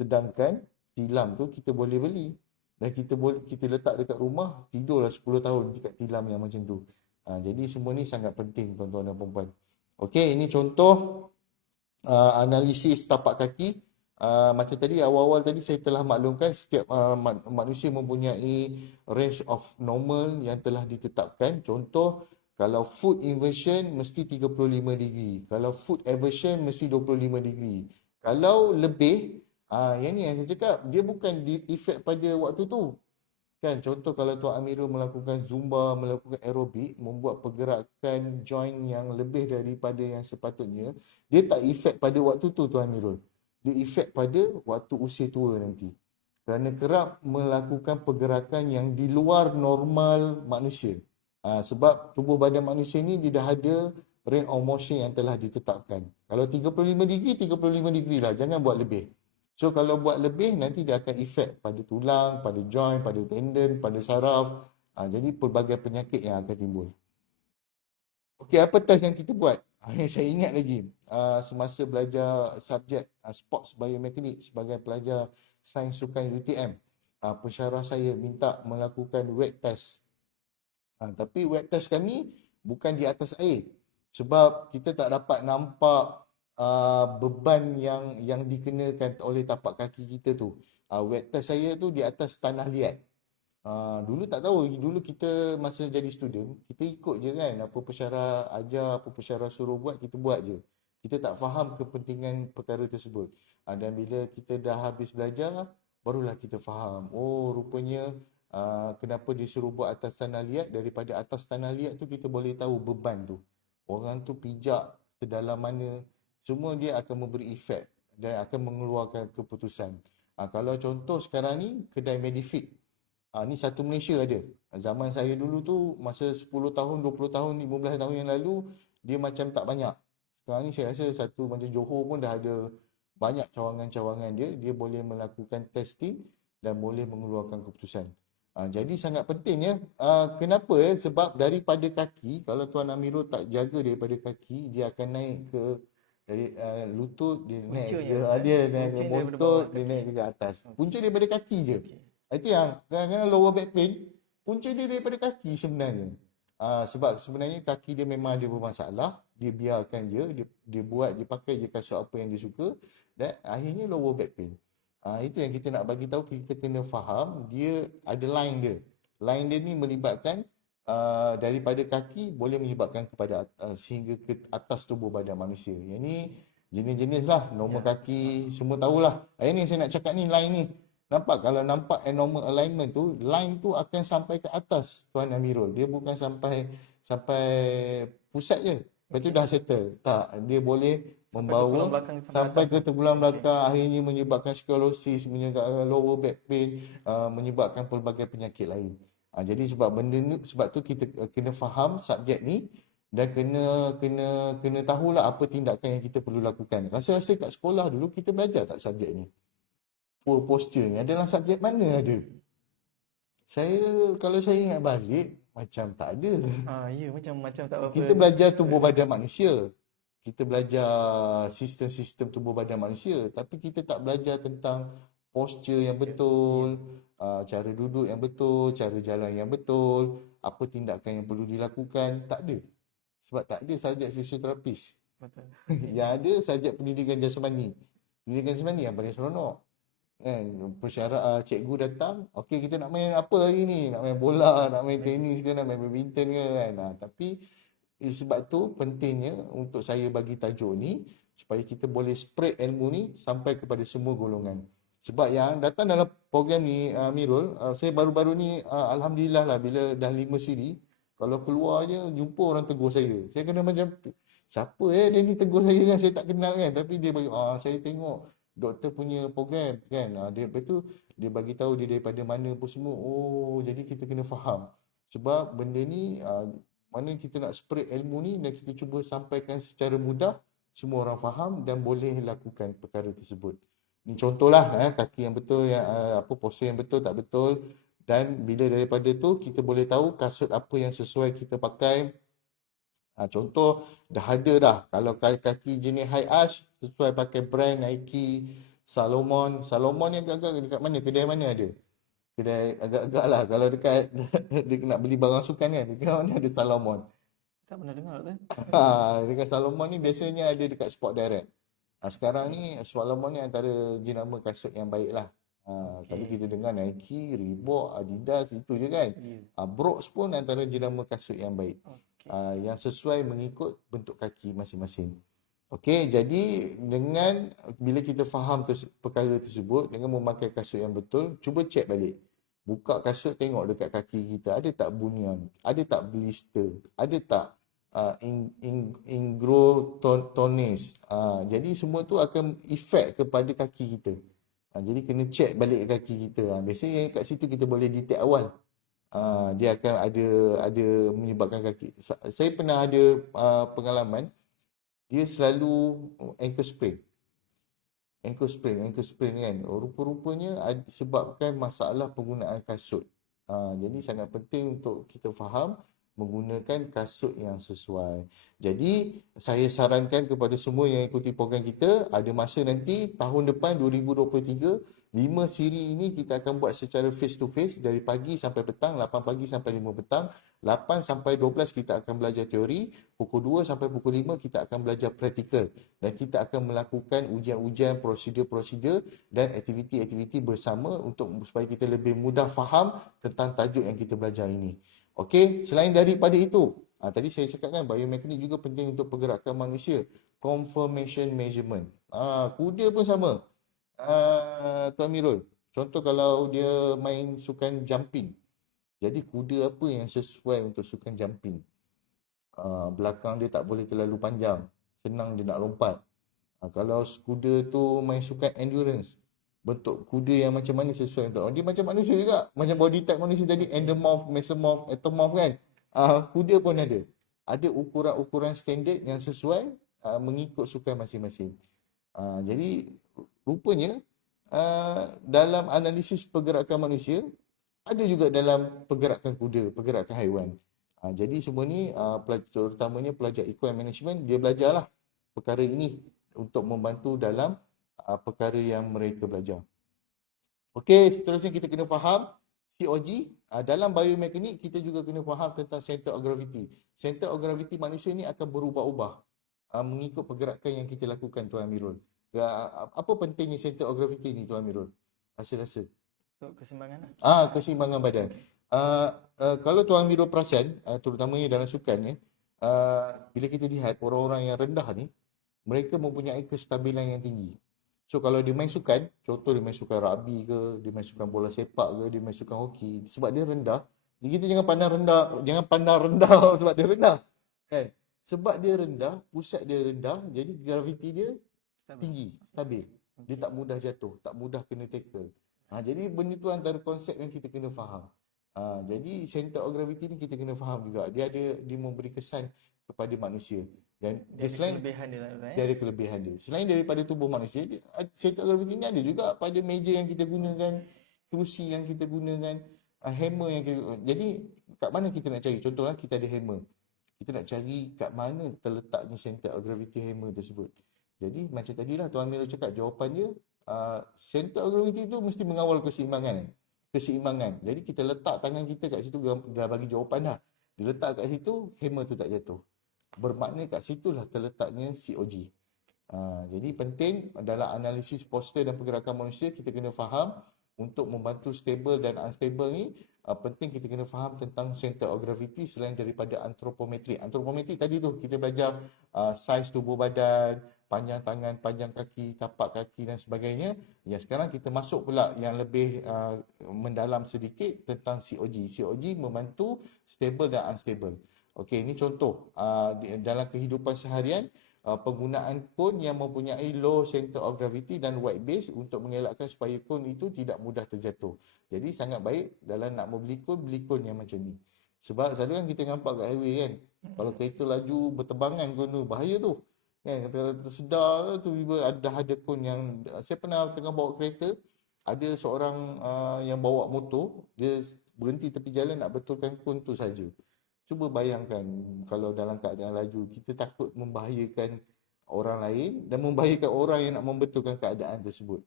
Sedangkan tilam tu kita boleh beli dan kita letak dekat rumah, tidurlah 10 tahun dekat tilam yang macam tu. Jadi semua ni sangat penting, tuan-tuan dan puan-puan. Okey, ini contoh analisis tapak kaki. Macam tadi awal-awal tadi saya telah maklumkan setiap manusia mempunyai range of normal yang telah ditetapkan. Contoh, kalau foot inversion mesti 35 degree. Kalau foot eversion mesti 25 degree. Kalau lebih, yang ni yang saya cakap, dia bukan efek pada waktu tu. Kan, contoh kalau Tuan Amirul melakukan zumba, melakukan aerobik, membuat pergerakan joint yang lebih daripada yang sepatutnya, dia tak efek pada waktu tu, Tuan Amirul. Dia efek pada waktu usia tua nanti. Kerana kerap melakukan pergerakan yang di luar normal manusia. Sebab tubuh badan manusia ni dia dah ada range of motion yang telah ditetapkan. Kalau 35 degree, 35 degree lah. Jangan buat lebih. So kalau buat lebih, nanti dia akan efek pada tulang, pada joint, pada tendon, pada saraf. Jadi pelbagai penyakit yang akan timbul. Okey, apa test yang kita buat? Saya ingat lagi, semasa belajar subjek sports biomekanik sebagai pelajar sains sukan UTM, pensyarah saya minta melakukan wet test. Tapi wet test kami bukan di atas air. Sebab kita tak dapat nampak beban yang dikenakan oleh tapak kaki kita tu. Wet test saya tu di atas tanah liat. Dulu tak tahu, dulu kita masa jadi student, kita ikut je kan, apa pensyarah ajar, apa pensyarah suruh buat, kita buat je. Kita tak faham kepentingan perkara tersebut. Dan bila kita dah habis belajar, barulah kita faham. Oh, rupanya kenapa disuruh buat atas tanah liat, daripada atas tanah liat tu kita boleh tahu beban tu. Orang tu pijak sedalam mana, semua dia akan memberi efek dan akan mengeluarkan keputusan. Kalau contoh sekarang ni, kedai Medifit. Ni satu Malaysia ada. Zaman saya dulu tu, masa 10 tahun, 20 tahun, 15 tahun yang lalu, dia macam tak banyak. Sekarang ni saya rasa satu macam Johor pun dah ada banyak cawangan-cawangan dia. Dia boleh melakukan testing dan boleh mengeluarkan keputusan. Jadi sangat penting ya. Kenapa ya? Sebab daripada kaki, kalau Tuan Amirul tak jaga daripada kaki, dia akan naik ke dari lutut, dia naik ke bontot, dia naik ke atas. Punca daripada kaki je. Itu yang kadang-kadang lower back pain, punca dia daripada kaki sebenarnya. Sebab sebenarnya kaki dia memang ada bermasalah, dia biarkan je, dia buat, dia pakai je kasut apa yang dia suka, dan akhirnya lower back pain. Itu yang kita nak bagi tahu, kita kena faham dia ada line dia. Line dia ni melibatkan daripada kaki boleh menyebabkan kepada sehingga ke atas tubuh badan manusia. Yang ni jenis-jenis lah, normal Ya. kaki, semua tahulah. Ini saya nak cakap ni, line ni. Nampak, kalau nampak abnormal alignment tu, line tu akan sampai ke atas, Tuan Amirul. Dia bukan sampai sampai pusat je. Lepas tu dah settle. Tak, dia boleh Sampai ke tulang membawa belakang sampai atas. ke tulang belakang, akhirnya menyebabkan sklerosis, menyebabkan lower back pain, menyebabkan pelbagai penyakit lain. Jadi sebab benda ni, sebab tu kita kena faham subjek ni dan kena tahulah apa tindakan yang kita perlu lakukan. Rasa-rasa kat sekolah dulu kita belajar tak subjek ni? Poor posture ni adalah subjek mana ada? Kalau saya ingat balik, macam tak ada. Ya, macam tak apa. Kita belajar tubuh badan manusia. Kita belajar sistem-sistem tubuh badan manusia. Tapi kita tak belajar tentang posture yang betul, cara duduk yang betul, cara jalan yang betul, apa tindakan yang perlu dilakukan. Tak ada. Sebab tak ada subjek fisioterapis. Betul. Yang ada subjek pendidikan jasmani. Pendidikan jasmani yang paling seronok. Kan, persyarat cikgu datang, okey kita nak main apa hari ni? Nak main bola, nak main tenis ke, nak main badminton ke kan. Tapi sebab tu pentingnya untuk saya bagi tajuk ni supaya kita boleh spread ilmu ni sampai kepada semua golongan. Sebab yang datang dalam program ni Mirul, saya baru-baru ni alhamdulillah lah, bila dah 5 siri, kalau keluar je jumpa orang tegur saya. Saya kena macam, siapa dia ni tegur saya kan, saya tak kenal kan. Tapi dia bagi, saya tengok doktor punya program kan. Lepas tu dia bagi tahu dia daripada mana pun semua. Oh, jadi kita kena faham. Sebab benda ni mana kita nak spread ilmu ni dan kita cuba sampaikan secara mudah, semua orang faham dan boleh lakukan perkara tersebut. Ni contohlah kaki yang betul, yang postur yang betul tak betul, dan bila daripada tu kita boleh tahu kasut apa yang sesuai kita pakai. Contoh dah ada dah, kalau kaki jenis high arch sesuai pakai brand Nike, Salomon. Salomon ni agak-agak dekat mana, kedai mana ada? Kedai agak-agak lah, kalau dekat dia nak beli barang sukan kan, dekat mana ada Salomon. Tak pernah dengar tu. Dekat Salomon ni biasanya ada dekat Sport Direct. Sekarang ni Salomon ni antara jenama kasut yang baik lah. Tapi kita dengar Nike, Reebok, Adidas, itu je kan. Brooks pun antara jenama kasut yang baik. Yang sesuai mengikut bentuk kaki masing-masing. Okey, jadi dengan bila kita faham perkara tersebut, dengan memakai kasut yang betul, cuba cek balik. Buka kasut, tengok dekat kaki kita, ada tak bunian, ada tak blister, ada tak ingrotonis. Jadi semua tu akan efek kepada kaki kita. Jadi kena cek balik kaki kita. Biasanya kat situ kita boleh detect awal. Dia akan ada menyebabkan kaki. Saya pernah ada pengalaman, dia selalu ankle sprain. Ankle sprain kan. Rupa-rupanya disebabkan masalah penggunaan kasut. Jadi sangat penting untuk kita faham menggunakan kasut yang sesuai. Jadi saya sarankan kepada semua yang ikuti program kita, ada masa nanti tahun depan 2023, 5 siri ini kita akan buat secara face to face dari pagi sampai petang, 8 pagi sampai 5 petang. 8 sampai 12 kita akan belajar teori, pukul 2 sampai pukul 5 kita akan belajar praktikal, dan kita akan melakukan ujian-ujian, prosedur-prosedur dan aktiviti-aktiviti bersama supaya kita lebih mudah faham tentang tajuk yang kita belajar ini. Okey, selain daripada itu, tadi saya cakap kan biomekanik juga penting untuk pergerakan manusia. Conformation measurement. Kuda pun sama. Tuan Mirul, contoh kalau dia main sukan jumping. Jadi kuda apa yang sesuai untuk sukan jumping? Belakang dia tak boleh terlalu panjang. Senang dia nak lompat. Kalau kuda tu main sukan endurance, bentuk kuda yang macam mana sesuai untuk dia, macam manusia juga. Macam body type manusia tadi, endomorph, mesomorph, ectomorph kan. Kuda pun ada. Ada ukuran-ukuran standard yang sesuai mengikut sukan masing-masing. Jadi rupanya dalam analisis pergerakan manusia, ada juga dalam pergerakan kuda, pergerakan haiwan. Jadi semua ni terutamanya pelajar equine management, dia belajarlah perkara ini untuk membantu dalam perkara yang mereka belajar. Okey, seterusnya kita kena faham COG. Dalam biomekanik kita juga kena faham tentang center of gravity. Center of gravity manusia ni akan berubah-ubah mengikut pergerakan yang kita lakukan, Tuan Amirul. Apa pentingnya center of gravity ni, Tuan Amirul? Rasa-rasa. Untuk keseimbangan. Keseimbangan badan. Kalau Tuan Miro perasan, terutamanya dalam sukan ni, bila kita lihat orang-orang yang rendah ni, mereka mempunyai kestabilan yang tinggi. So kalau dia main sukan, contoh dia main sukan rugby ke, dia main sukan bola sepak ke, dia main sukan hoki, sebab dia rendah, kita jangan pandang rendah, sebab dia rendah. Kan? Sebab dia rendah, pusat dia rendah, jadi graviti dia tinggi, stabil. Dia tak mudah jatuh, tak mudah kena tackle. Jadi benda tu antara konsep yang kita kena faham. Jadi center of gravity ni kita kena faham juga. Dia memberi kesan kepada manusia. Dan Dia ada selain kelebihan dia lah, Ustaz, dia ada kelebihan dia. Selain daripada tubuh manusia, center of gravity ni ada juga pada meja yang kita gunakan, kerusi yang kita gunakan, hammer yang kita. Jadi kat mana kita nak cari? Contoh kita ada hammer. Kita nak cari kat mana terletaknya center of gravity hammer tersebut. Jadi macam tadilah Tuan Miro cakap, jawapan dia center of gravity tu mesti mengawal keseimbangan. Jadi kita letak tangan kita kat situ, dah bagi jawapan dah. Dia letak kat situ, hammer tu tak jatuh. Bermakna kat situlah terletaknya COG. Jadi penting dalam analisis postur dan pergerakan manusia, kita kena faham untuk membantu stable dan unstable ni. Penting kita kena faham tentang center of gravity selain daripada antropometri. Antropometri tadi tu kita belajar saiz tubuh badan, panjang tangan, panjang kaki, tapak kaki dan sebagainya. Sekarang kita masuk pula yang lebih mendalam sedikit tentang COG. COG membantu stable dan unstable. Okey, ini contoh dalam kehidupan seharian, penggunaan kon yang mempunyai low center of gravity dan wide base untuk mengelakkan supaya kon itu tidak mudah terjatuh. Jadi sangat baik dalam nak beli kon yang macam ni. Sebab selalu kan kita nampak kat highway kan, kalau kereta laju bertebangan kon tu, bahaya tu. Kan, tersedar tu tiba ada kon yang, saya pernah tengah bawa kereta, ada seorang yang bawa motor, dia berhenti tepi jalan nak betulkan kon tu saja. Cuba bayangkan kalau dalam keadaan laju, kita takut membahayakan orang lain dan membahayakan orang yang nak membetulkan keadaan tersebut.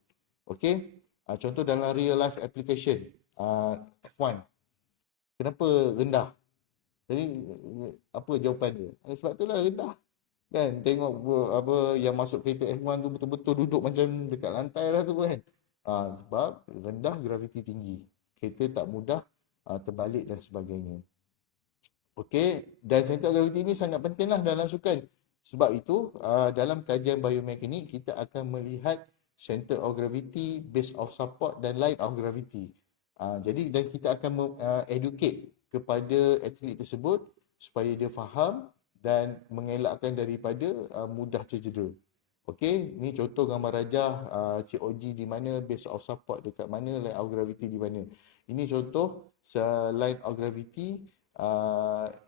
Okey? Contoh dalam real life application, F1. Kenapa rendah? Jadi apa jawapan dia? Sebab itulah rendah. Kan tengok apa yang masuk kereta F1 tu betul-betul duduk macam dekat lantai lah tu kan. Sebab rendah, graviti tinggi. Kereta tak mudah terbalik dan sebagainya. Okey, dan center of gravity ini sangat pentinglah dalam sukan. Sebab itu, dalam kajian biomekanik, kita akan melihat center of gravity, base of support dan line of gravity. Jadi, dan kita akan educate kepada atlet tersebut supaya dia faham dan mengelakkan daripada mudah tercedera. Okey, ni contoh gambar rajah COG di mana, base of support dekat mana, line of gravity di mana. Ini contoh line of gravity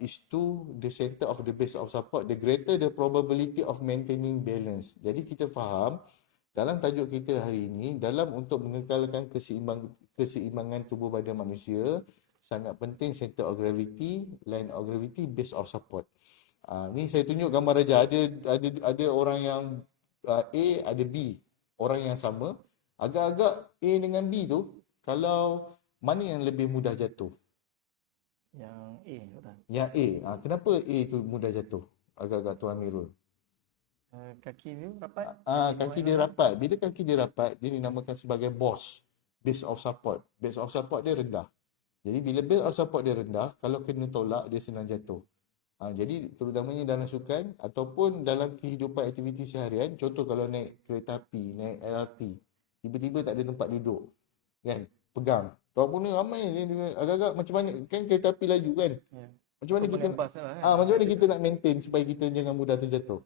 is to the center of the base of support, the greater the probability of maintaining balance. Jadi kita faham dalam tajuk kita hari ini, dalam untuk mengekalkan keseimbangan tubuh badan manusia, sangat penting center of gravity, line of gravity, base of support. Ni saya tunjuk gambar raja, ada orang yang A, ada B, orang yang sama. Agak-agak A dengan B tu, kalau mana yang lebih mudah jatuh? Yang A, betul. Yang A. Kenapa A tu mudah jatuh? Agak-agak Tuan Mirul. Kaki dia rapat. Kaki dia rapat. Bila kaki dia rapat, dia dinamakan sebagai BOS, base of support. Base of support dia rendah. Jadi bila base of support dia rendah, kalau kena tolak, dia senang jatuh. Jadi terutamanya dalam sukan ataupun dalam kehidupan aktiviti seharian, contoh kalau naik kereta api, naik LRT, tiba-tiba tak ada tempat duduk, kan? Pegang. Tuan pun ni ramai, agak-agak macam mana, kan kereta api laju kan? Ya. Macam mana kita macam mana kita nak maintain supaya kita jangan mudah terjatuh?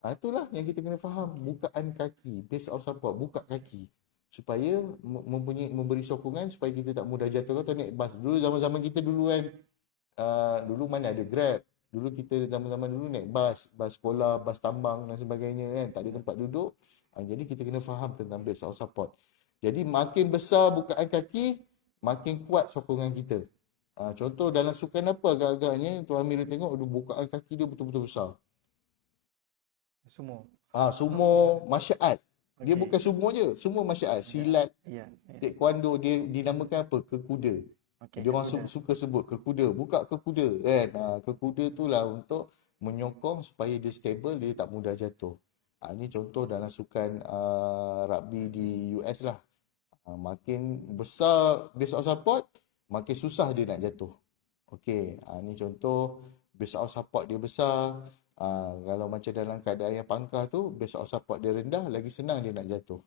Itulah yang kita kena faham, bukaan kaki, base of support, buka kaki supaya memberi sokongan supaya kita tak mudah jatuh. Kalau naik bas dulu, zaman-zaman kita dulu kan, dulu mana ada Grab. Dulu kita zaman-zaman dulu naik bas sekolah, bas tambang dan sebagainya kan, tak ada tempat duduk. Jadi kita kena faham tentang base of support. Jadi makin besar bukaan kaki, makin kuat sokongan kita. Contoh dalam sukan apa agak-agaknya Tuan Amir tengok bukaan kaki dia betul-betul besar. Sumo. Sumo, martial art. Dia bukan sumo je, semua martial art. Silat, taekwondo, dia dinamakan apa? Kekuda. Dia orang suka sebut kekuda, buka kekuda kan. Kekuda tu lah untuk menyokong supaya dia stable, dia tak mudah jatuh. Ini contoh dalam sukan rugby di US lah. Makin besar base of support, makin susah dia nak jatuh. Okey, ni contoh base of support dia besar. Kalau macam dalam keadaan yang pangkah tu, base of support dia rendah, lagi senang dia nak jatuh.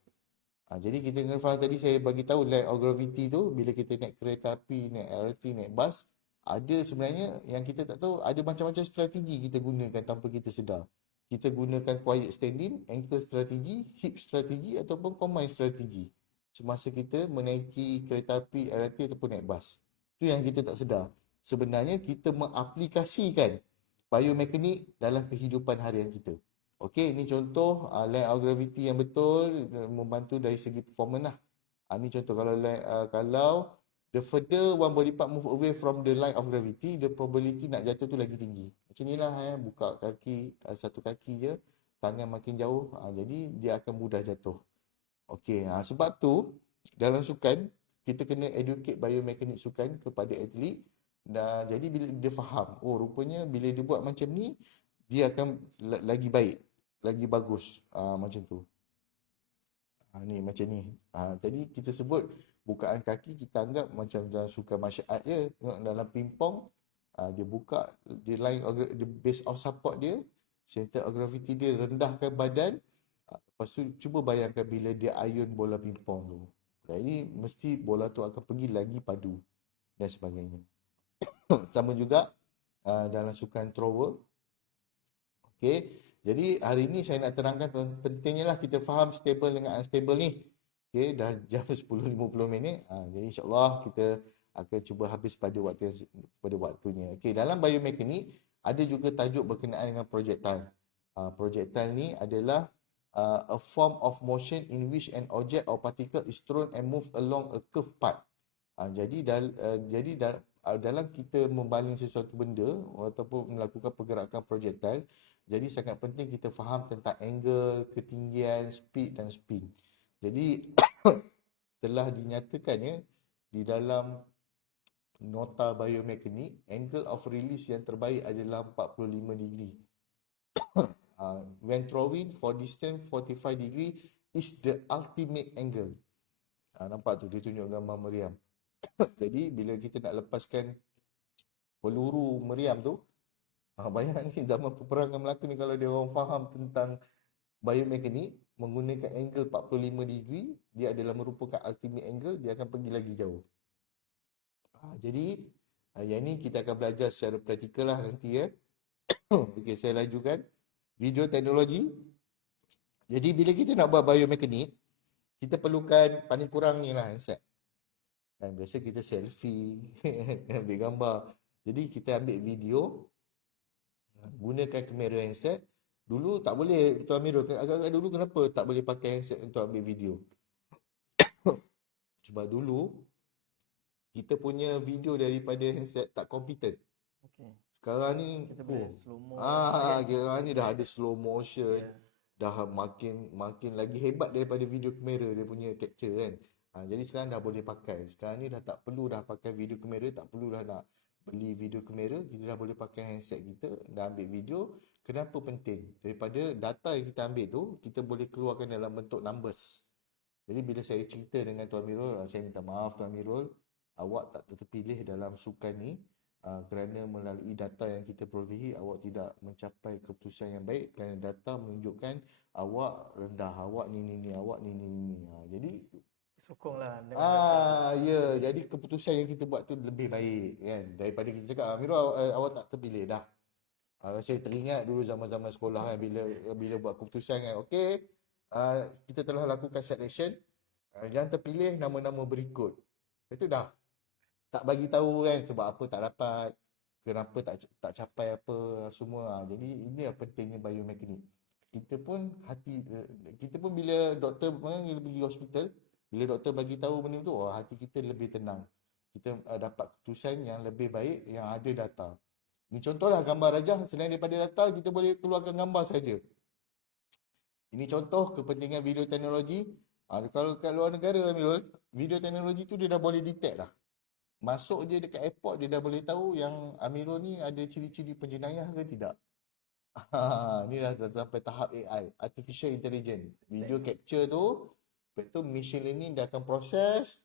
Jadi kita kena faham tadi saya bagi tahu line of gravity tu bila kita naik kereta api, naik LRT, naik bas, ada sebenarnya yang kita tak tahu ada macam-macam strategi kita gunakan tanpa kita sedar. Kita gunakan quiet standing, ankle strategi, hip strategi ataupun combine strategi semasa kita menaiki kereta api, LRT ataupun naik bas. Itu yang kita tak sedar. Sebenarnya kita mengaplikasikan biomekanik dalam kehidupan harian kita. Okey, ini contoh line of gravity yang betul membantu dari segi performance lah. Ini contoh kalau the further one body part move away from the line of gravity, the probability nak jatuh tu lagi tinggi. Macam inilah buka kaki satu kaki je, tangan makin jauh, jadi dia akan mudah jatuh. Okey, sebab tu dalam sukan kita kena educate biomekanik sukan kepada atlet. Jadi bila dia faham, oh rupanya bila dia buat macam ni, dia akan lagi baik, lagi bagus, macam tu. Ni macam ni. Tadi kita sebut bukaan kaki, kita anggap macam dalam sukan martial art je. Dalam pingpong, dia buka, dia the base of support dia, center of gravity dia rendahkan badan. Lepas tu cuba bayangkan bila dia ayun bola pingpong tu. Jadi mesti bola tu akan pergi lagi padu dan sebagainya. Sama juga dalam sukan thrower. Okey, jadi hari ini saya nak terangkan pentingnya lah kita faham stable dengan unstable ni. Okey, dah jam 10.50 minit. Jadi insya-Allah kita akan cuba habis pada waktunya. Okey, dalam biomekanik ada juga tajuk berkenaan dengan projectile. Projectile ni adalah a form of motion in which an object or particle is thrown and move along a curved path. Jadi dalam kita membaling sesuatu benda ataupun melakukan pergerakan projectile, jadi sangat penting kita faham tentang angle, ketinggian, speed dan spin. Jadi telah dinyatakannya di dalam nota biomekanik, angle of release yang terbaik adalah 45 degree. When throwing for distance 45 degree is the ultimate angle. Nampak tu dia tunjuk gambar meriam. Jadi bila kita nak lepaskan peluru meriam tu, bayang ni zaman peperangan Melaka ni, kalau dia orang faham tentang biomekanik, menggunakan angle 45 degree, dia adalah merupakan ultimate angle, dia akan pergi lagi jauh. Jadi yang ni kita akan belajar secara praktikal lah nanti ya. Okey, saya lajukan video teknologi. Jadi bila kita nak buat biomekanik, kita perlukan paling kurang ni lah handset. Dan biasa kita selfie, ambil gambar. Jadi kita ambil video, gunakan kamera handset. Dulu tak boleh, Tuan Amirul, agak-agak dulu kenapa tak boleh pakai handset untuk ambil video? Sebab dulu kita punya video daripada handset tak competent. Okey. Sekarang ni Kita boleh slow mo. sekarang ni dah ada slow motion. Dah makin lagi hebat daripada video kamera dia punya capture kan. Jadi sekarang dah boleh pakai. Sekarang ni dah tak perlu dah pakai video kamera, tak perlu dah nak beli video kamera, kita dah boleh pakai handset kita, dah ambil video. Kenapa penting? Daripada data yang kita ambil tu, kita boleh keluarkan dalam bentuk numbers. Jadi bila saya cerita dengan Tuan Amirul, saya minta maaf Tuan Amirul, awak tak terpilih dalam sukan ni kerana melalui data yang kita perolehi, awak tidak mencapai keputusan yang baik kerana data menunjukkan awak rendah, awak ni, awak ni. Jadi Sokonglah dengan data. ya, jadi keputusan yang kita buat tu lebih baik kan, daripada kita cakap Amirul awak tak terpilih dah. Saya teringat dulu zaman-zaman sekolah kan, bila buat keputusan kan, okey, kita telah lakukan selection, yang terpilih nama-nama berikut. Itu dah tak bagi tahu kan sebab apa tak dapat, kenapa tak capai apa semua. Jadi ini pentingnya biomekanik. Kita pun bila doktor pergi hospital, bila doktor bagi tahu benda tu, hati kita lebih tenang. Kita dapat keputusan yang lebih baik yang ada data. Ini contohlah gambar rajah, selain daripada data kita boleh keluarkan gambar saja. Ini contoh kepentingan video teknologi. Kalau kat luar negara Amirul, video teknologi tu dia dah boleh detect dah. Masuk je dekat airport, dia dah boleh tahu yang Amirul ni ada ciri-ciri penjenayah ke tidak. Ni dah sampai tahap AI, Artificial Intelligence. Video capture tu, betul machine learning dia akan proses,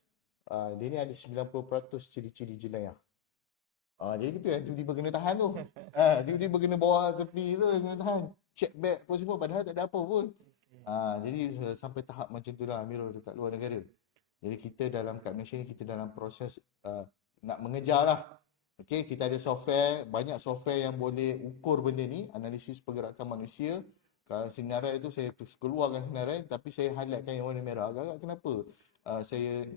dia ni ada 90% ciri-ciri jenayah. Jadi kita yang tiba-tiba kena tahan tu. Tiba-tiba kena bawa tepi tu, kena tahan. Check bag apa semua, padahal tak ada apa pun. Jadi sampai tahap macam tu lah Amirul dekat luar negara. Jadi kita dalam kat Malaysia ni, kita dalam proses nak mengejar lah. Okay, kita ada software, banyak software yang boleh ukur benda ni, analisis pergerakan manusia. Kalau senarai tu saya keluarkan senarai, tapi saya highlightkan yang warna merah. Agak-agak kenapa saya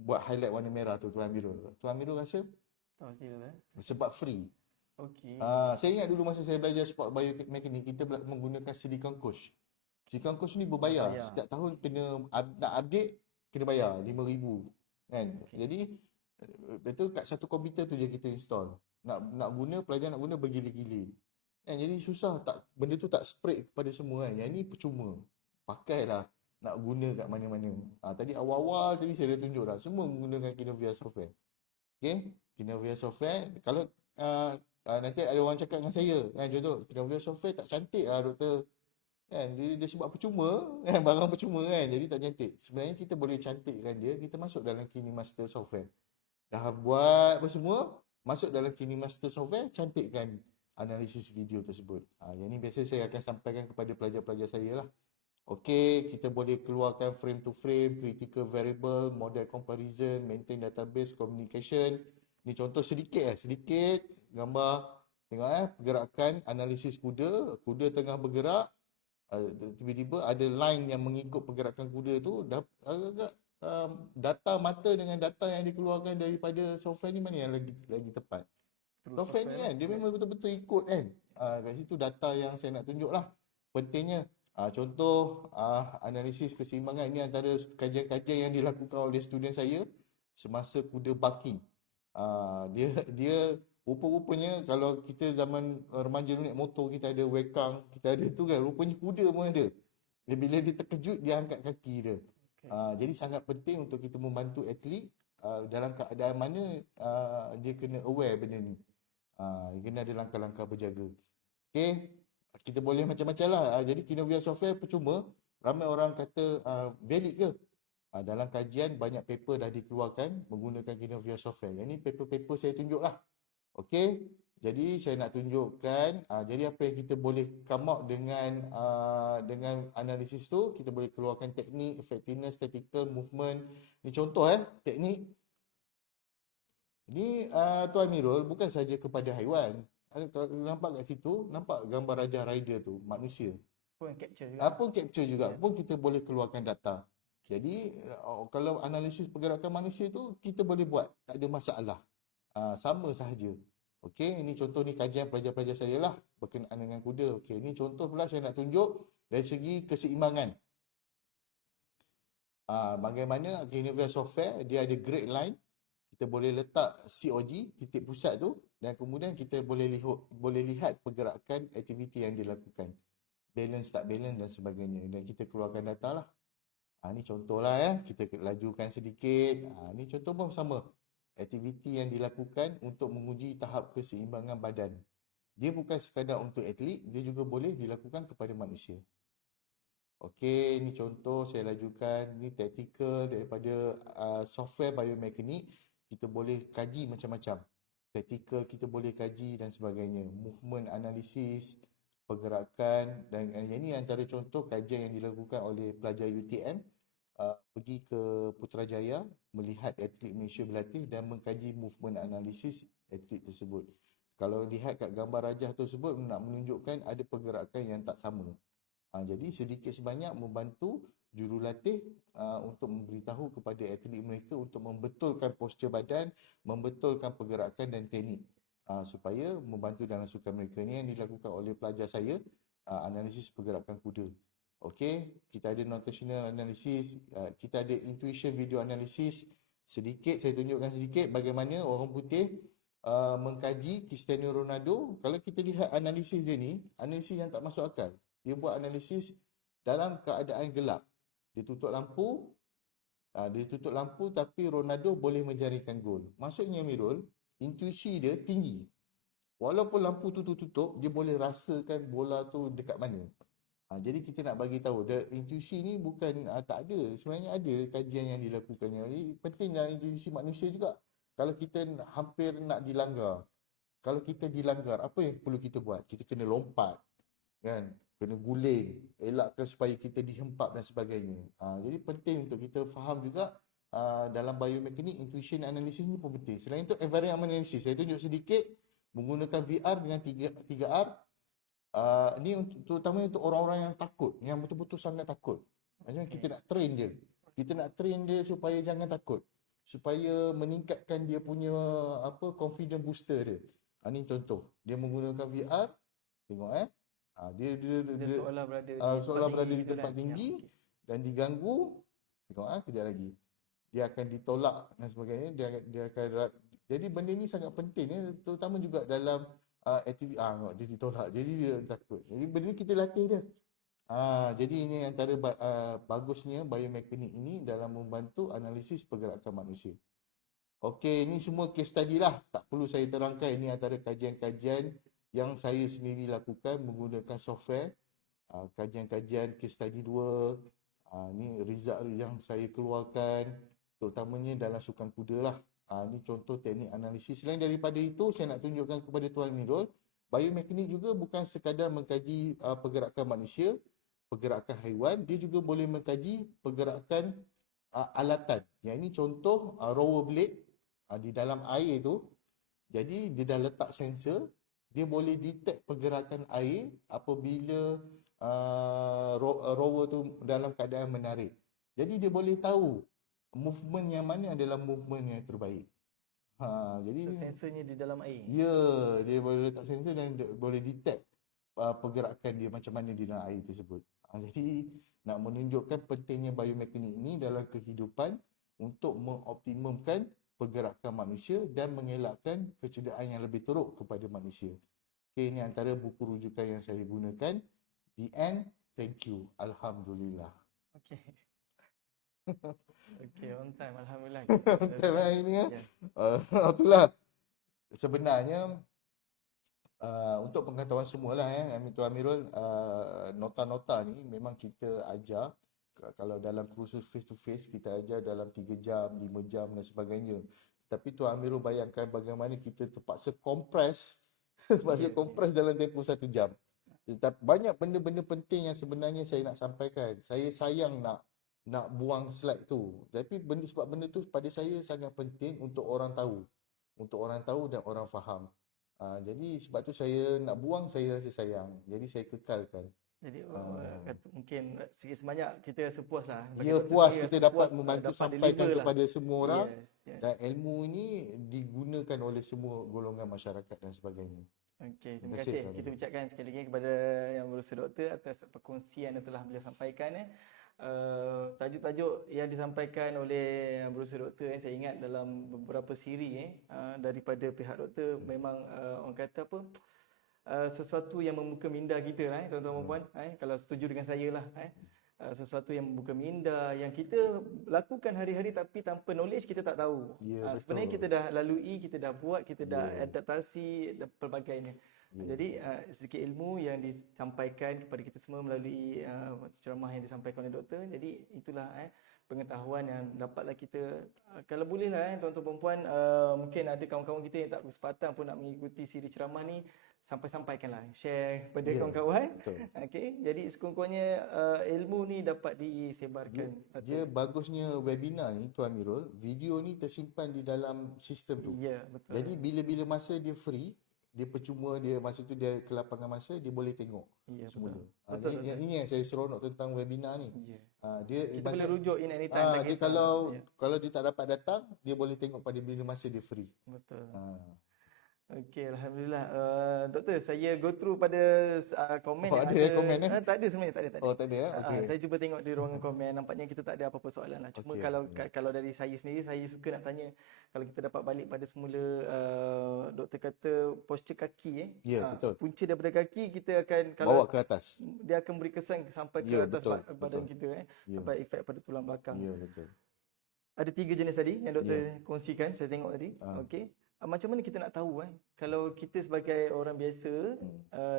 buat highlight warna merah tu, Tuan Amirul? Tuan Amirul rasa? Tak pasti tu Sebab free. Okey. Saya ingat dulu masa saya belajar sport biomekanik, kita menggunakan silicon coach. Silicon coach ni berbayar. Setiap tahun kena nak update, kena bayar 5,000 kan. Jadi betul kat satu komputer tu je kita install. Nak guna, pelajar nak guna bergili-gili. Kan, jadi susah, tak benda tu tak spread kepada semua kan. Yang ni percuma. Pakailah nak guna kat mana-mana. Tadi awal-awal tadi saya dah tunjuk dah, semua menggunakan Kinovia software. Okay, Kinovia software. Kalau nanti ada orang cakap dengan saya kan, contoh Kinovia software tak cantik lah doktor kan, dia sebab percuma kan, barang percuma kan, jadi tak cantik. Sebenarnya kita boleh cantikkan dia, kita masuk dalam KineMaster software. Dah buat apa semua, masuk dalam KineMaster software, cantikkan analisis video tersebut. Yang ni biasa saya akan sampaikan kepada pelajar-pelajar saya lah. Okey, kita boleh keluarkan frame to frame, critical variable, model comparison, maintain database, communication. Ni contoh sedikit sedikit gambar. Tengok pergerakan analisis kuda. Kuda tengah bergerak, tiba-tiba ada line yang mengikut pergerakan kuda tu. Agak-agak data mata dengan data yang dikeluarkan daripada software ni, mana yang lagi tepat? Software ni kan, dia memang betul-betul ikut kan. Kat situ data yang saya nak tunjuk lah. Pentingnya, contoh analisis keseimbangan ni antara kajian-kajian yang dilakukan oleh student saya semasa kuda barking. Dia rupa-rupanya kalau kita zaman remaja naik motor, kita ada wekang, kita ada tu kan, rupanya kuda pun ada. Bila dia terkejut, dia angkat kaki dia. Jadi sangat penting untuk kita membantu atlet dalam keadaan mana dia kena aware benda ni. Dia kena ada langkah-langkah berjaga. Okay, kita boleh macam-macam lah. Jadi Kinovia software percuma. Ramai orang kata valid ke? Dalam kajian banyak paper dah dikeluarkan menggunakan Kinovia software. Yang ni paper-paper saya tunjuk lah. Okay, jadi saya nak tunjukkan jadi apa yang kita boleh come out dengan analisis tu. Kita boleh keluarkan teknik, effectiveness, tactical, movement. Ni contoh teknik. Ni Tuan Amirul bukan saja kepada haiwan. Kalau nampak kat situ, nampak gambar Raja Rider tu, manusia. Pun capture juga. Pun capture juga, pun kita boleh keluarkan data. Jadi kalau analisis pergerakan manusia tu kita boleh buat, tak ada masalah. Sama sahaja. Okey, ini contoh ni kajian pelajar-pelajar saya lah berkenaan dengan kuda. Okey, ini contoh pula saya nak tunjuk dari segi keseimbangan. Bagaimana Kinovia software dia ada grade line. Kita boleh letak COG, titik pusat tu, dan kemudian kita boleh lihat pergerakan aktiviti yang dilakukan. Balance tak balance dan sebagainya. Dan kita keluarkan data lah. Ni contoh lah kita lajukan sedikit. Ni contoh pun sama. Aktiviti yang dilakukan untuk menguji tahap keseimbangan badan. Dia bukan sekadar untuk atlet, dia juga boleh dilakukan kepada manusia. Okey, ni contoh saya lajukan. Ni tactical daripada software biomekanik. Kita boleh kaji macam-macam. Tactical kita boleh kaji dan sebagainya. Movement analisis, pergerakan, dan yang ini antara contoh kajian yang dilakukan oleh pelajar UTM pergi ke Putrajaya melihat atlet Malaysia berlatih dan mengkaji movement analisis atlet tersebut. Kalau lihat kat gambar rajah tersebut nak menunjukkan ada pergerakan yang tak sama. Jadi sedikit sebanyak membantu jurulatih untuk memberitahu kepada atlet mereka untuk membetulkan postur badan, membetulkan pergerakan dan teknik supaya membantu dalam sukan mereka. Ini yang dilakukan oleh pelajar saya, analisis pergerakan kuda. Okey, kita ada notational analysis, kita ada intuition video analysis. Sedikit saya tunjukkan sedikit bagaimana orang putih mengkaji Cristiano Ronaldo. Kalau kita lihat analisis dia ni, analisis yang tak masuk akal. Dia buat analisis dalam keadaan gelap. Dia tutup lampu tapi Ronaldo boleh menjaringkan gol. Maksudnya Mirul, intuisi dia tinggi. Walaupun lampu tu tutup, dia boleh rasakan bola tu dekat mana. Jadi kita nak bagi tahu intuisi ni bukan tak ada. Sebenarnya ada kajian yang dilakukan. Jadi penting dalam intuisi manusia juga. Kalau kita hampir nak dilanggar. Kalau kita dilanggar, apa yang perlu kita buat? Kita kena lompat, kan? Kena guling, elakkan supaya kita dihempap dan sebagainya. Jadi penting untuk kita faham juga dalam biomekanik, intuition analysis ni pun penting. Selain itu, environment analysis. Saya tunjuk sedikit menggunakan VR dengan 3R. Ni terutamanya untuk orang-orang yang takut, yang betul-betul sangat takut. Maksudnya kita nak train dia. Kita nak train dia supaya jangan takut. Supaya meningkatkan dia punya confidence booster dia. Ni contoh. Dia menggunakan VR. Tengok Dia seolah berada di tu tempat kan. tinggi Ya, dan diganggu. Tengok kejap lagi. Dia akan ditolak dan sebagainya. Dia akan jadi benda ni sangat penting ya, terutama juga dalam aktiviti dia ditolak. Jadi dia takut. Jadi benda ni kita latih dia. Jadi ini antara bagusnya biomekanik ini dalam membantu analisis pergerakan manusia. Okey, ini semua case study lah. Tak perlu saya terangkan. Ini antara kajian-kajian yang saya sendiri lakukan menggunakan software. Kajian-kajian case study 2. Ni result yang saya keluarkan. Terutamanya dalam sukan kuda lah. Ni contoh teknik analisis. Selain daripada itu, saya nak tunjukkan kepada Tuan Mirul, biomekanik juga bukan sekadar mengkaji pergerakan manusia, pergerakan haiwan, dia juga boleh mengkaji pergerakan alatan. Yang ini contoh rower blade di dalam air tu. Jadi dia dah letak sensor, dia boleh detect pergerakan air apabila rower tu dalam keadaan menarik. Jadi dia boleh tahu movement yang mana adalah movement yang terbaik. Jadi So, sensornya di dalam air. ya, dia boleh letak sensor dan boleh detect pergerakan dia macam mana di dalam air tersebut. Jadi nak menunjukkan pentingnya biomekanik ini dalam kehidupan untuk mengoptimumkan pergerakan manusia dan mengelakkan kecederaan yang lebih teruk kepada manusia. Okay, ini antara buku rujukan yang saya gunakan. The end. Thank you. Alhamdulillah. Okey. Okey, on time. Alhamdulillah. Betul lah ini kan? Ya. Itulah. Sebenarnya untuk pengetahuan semualah Tuan Amirul, nota-nota ni memang kita ajar kalau dalam kursus face to face kita ajar dalam 3 jam, 5 jam dan sebagainya. Tapi Tuan Amirul bayangkan bagaimana kita terpaksa kompres dalam tempoh 1 jam. Tetapi banyak benda-benda penting yang sebenarnya saya nak sampaikan. Saya sayang nak buang slide tu. Tapi sebab benda tu pada saya sangat penting untuk orang tahu. Untuk orang tahu dan orang faham. Jadi sebab tu saya nak buang, saya rasa sayang. Jadi saya kekalkan. Jadi mungkin sikit sebanyak kita rasa puas lah. Bagi Ya, doktor puas sendiri kita rasa dapat puas, membantu dapat sampaikan deliver lah. kepada semua orang. Yes. Dan ilmu ini digunakan oleh semua golongan masyarakat dan sebagainya. Okey, terima Terima kasih, kasih. Tuan Kita ucapkan sekali lagi kepada Yang Berusaha Doktor atas perkongsian yang telah beliau sampaikan. Tajuk-tajuk yang disampaikan oleh Yang Berusaha Doktor, saya ingat dalam beberapa siri daripada pihak doktor memang orang kata apa, sesuatu yang membuka minda kita lah, tuan-tuan dan puan. Kalau setuju dengan saya lah, sesuatu yang membuka minda yang kita lakukan hari-hari tapi tanpa knowledge kita tak tahu. Ya, betul. Sebenarnya kita dah lalui, kita dah buat, kita dah Ya. adaptasi dan pelbagainya. Jadi sedikit ilmu yang disampaikan kepada kita semua melalui ceramah yang disampaikan oleh doktor. Jadi itulah pengetahuan yang dapatlah kita, kalau bolehlah tuan-tuan perempuan, mungkin ada kawan-kawan kita yang tak berkesempatan pun nak mengikuti siri ceramah ni, sampaikanlah, share kepada kawan-kawan. Okey, jadi sekurang-kurangnya ilmu ni dapat disebarkan. Dia bagusnya webinar ni Tuan Mirul, video ni tersimpan di dalam sistem tu. Ya, betul. Jadi bila-bila masa dia free, dia percuma, dia masa tu dia kelapangan masa, dia boleh tengok semula. Betul. Ini yang saya seronok tentang webinar ni. Dia Kita boleh rujuk in anytime. dia kalau dia tak dapat datang, dia boleh tengok pada bila masa dia free. Betul. Okey, alhamdulillah. Doktor, saya go through pada komen yang ada komen tak ada sebenarnya, tak ada. Oh, tak ada okey. Saya cuba tengok di ruangan komen, nampaknya kita tak ada apa-apa soalan lah. Cuma kalau dari saya sendiri, saya suka nak tanya, kalau kita dapat balik pada semula, doktor kata posture kaki Ya, betul. punca daripada kaki kita akan Bawa ke atas. Dia akan beri kesan sampai ke atas badan kita sampai efek pada tulang belakang. Ya, betul. Ada 3 jenis tadi yang doktor kongsikan, saya tengok tadi. Okey. macam mana kita nak tahu kalau kita sebagai orang biasa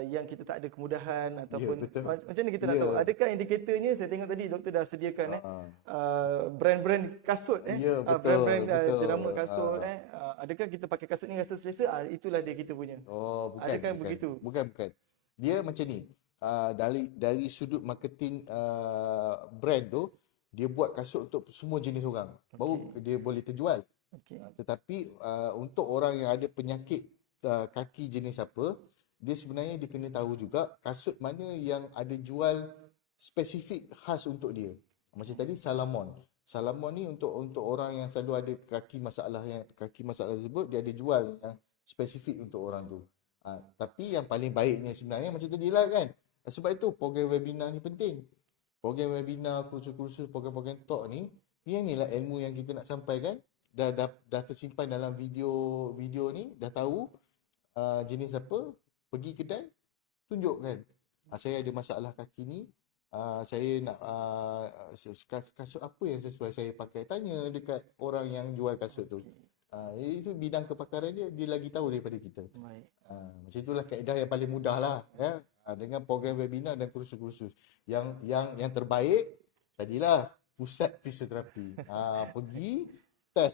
yang kita tak ada kemudahan ataupun betul. macam mana kita nak Ya. tahu? Adakah indikatornya, saya tengok tadi doktor dah sediakan brand-brand kasut Ya, betul, brand-brand betul. jenama kasut adakah kita pakai kasut ni rasa selesa? Itulah dia kita punya. Oh, bukan. Adakah bukan. begitu? Bukan. Dia macam ni. Dari sudut marketing brand tu, dia buat kasut untuk semua jenis orang. Baru dia boleh terjual. Okey. Tetapi untuk orang yang ada penyakit kaki jenis apa, dia sebenarnya dia kena tahu juga kasut mana yang ada jual spesifik khas untuk dia. Macam tadi Salomon. Salomon ni untuk orang yang selalu ada kaki masalah tersebut, dia ada jual yang spesifik untuk orang tu. Tapi yang paling baiknya sebenarnya macam tadi lah kan. Sebab itu program webinar ni penting. Program webinar, kursus-kursus, program-program talk ni, yang inilah ilmu yang kita nak sampaikan. Dah tersimpan dalam video ni, dah tahu jenis apa, pergi kedai, tunjukkan. Saya ada masalah kaki ni, saya nak kasut apa yang sesuai saya pakai. Tanya dekat orang yang jual kasut tu. Itu bidang kepakaran dia lagi tahu daripada kita. Baik. Macam itulah kaedah yang paling mudah lah ya. Dengan program webinar dan kursus-kursus. Yang terbaik tadilah pusat fisioterapi. Pergi tes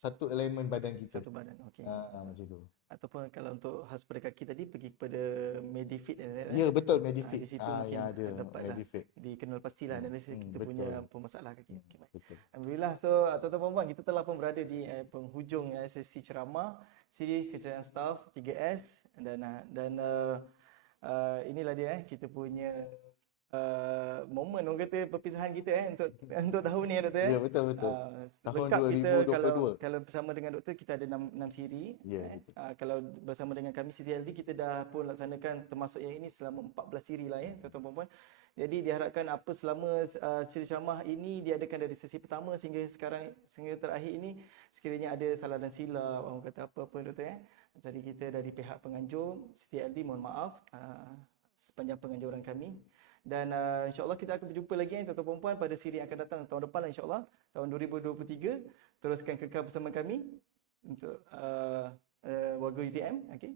satu elemen badan kita. Satu badan. Okey. Macam tu. Ataupun kalau untuk khas pada kaki tadi pergi kepada Medifit Ya, betul, Medifit. di situ mungkin yang ada dapatlah Medifit. dikenal pastilah analisis kita betul. punya masalah kaki. Okey, baik. Betul. Alhamdulillah. So, tuan-tuan dan puan, kita telah pun berada di penghujung sesi ceramah siri kejayaan staff 3S dan inilah dia kita punya momen orang kata perpisahan kita untuk tahun ni doktor. Ya, betul. Tahun Berkat kita 2022. kalau bersama dengan doktor kita ada 6 siri. Ya, betul. Kalau bersama dengan kami CTLD kita dah pun laksanakan termasuk yang ini selama 14 siri lah tuan-tuan dan puan. Jadi diharapkan apa selama siri ceramah ini diadakan dari sesi pertama sehingga terakhir ini, sekiranya ada salah dan silap orang kata apa doktor Jadi kita dari pihak penganjur CTLD mohon maaf sepanjang penganjuran kami. Dan insyaAllah kita akan berjumpa lagi tuan-tuan dan puan pada siri yang akan datang tahun depan insyaAllah tahun 2023. Teruskan kekal bersama kami untuk Warga UTM. Okay.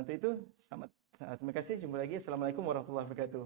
Untuk itu selamat, terima kasih, jumpa lagi. Assalamualaikum warahmatullahi wabarakatuh.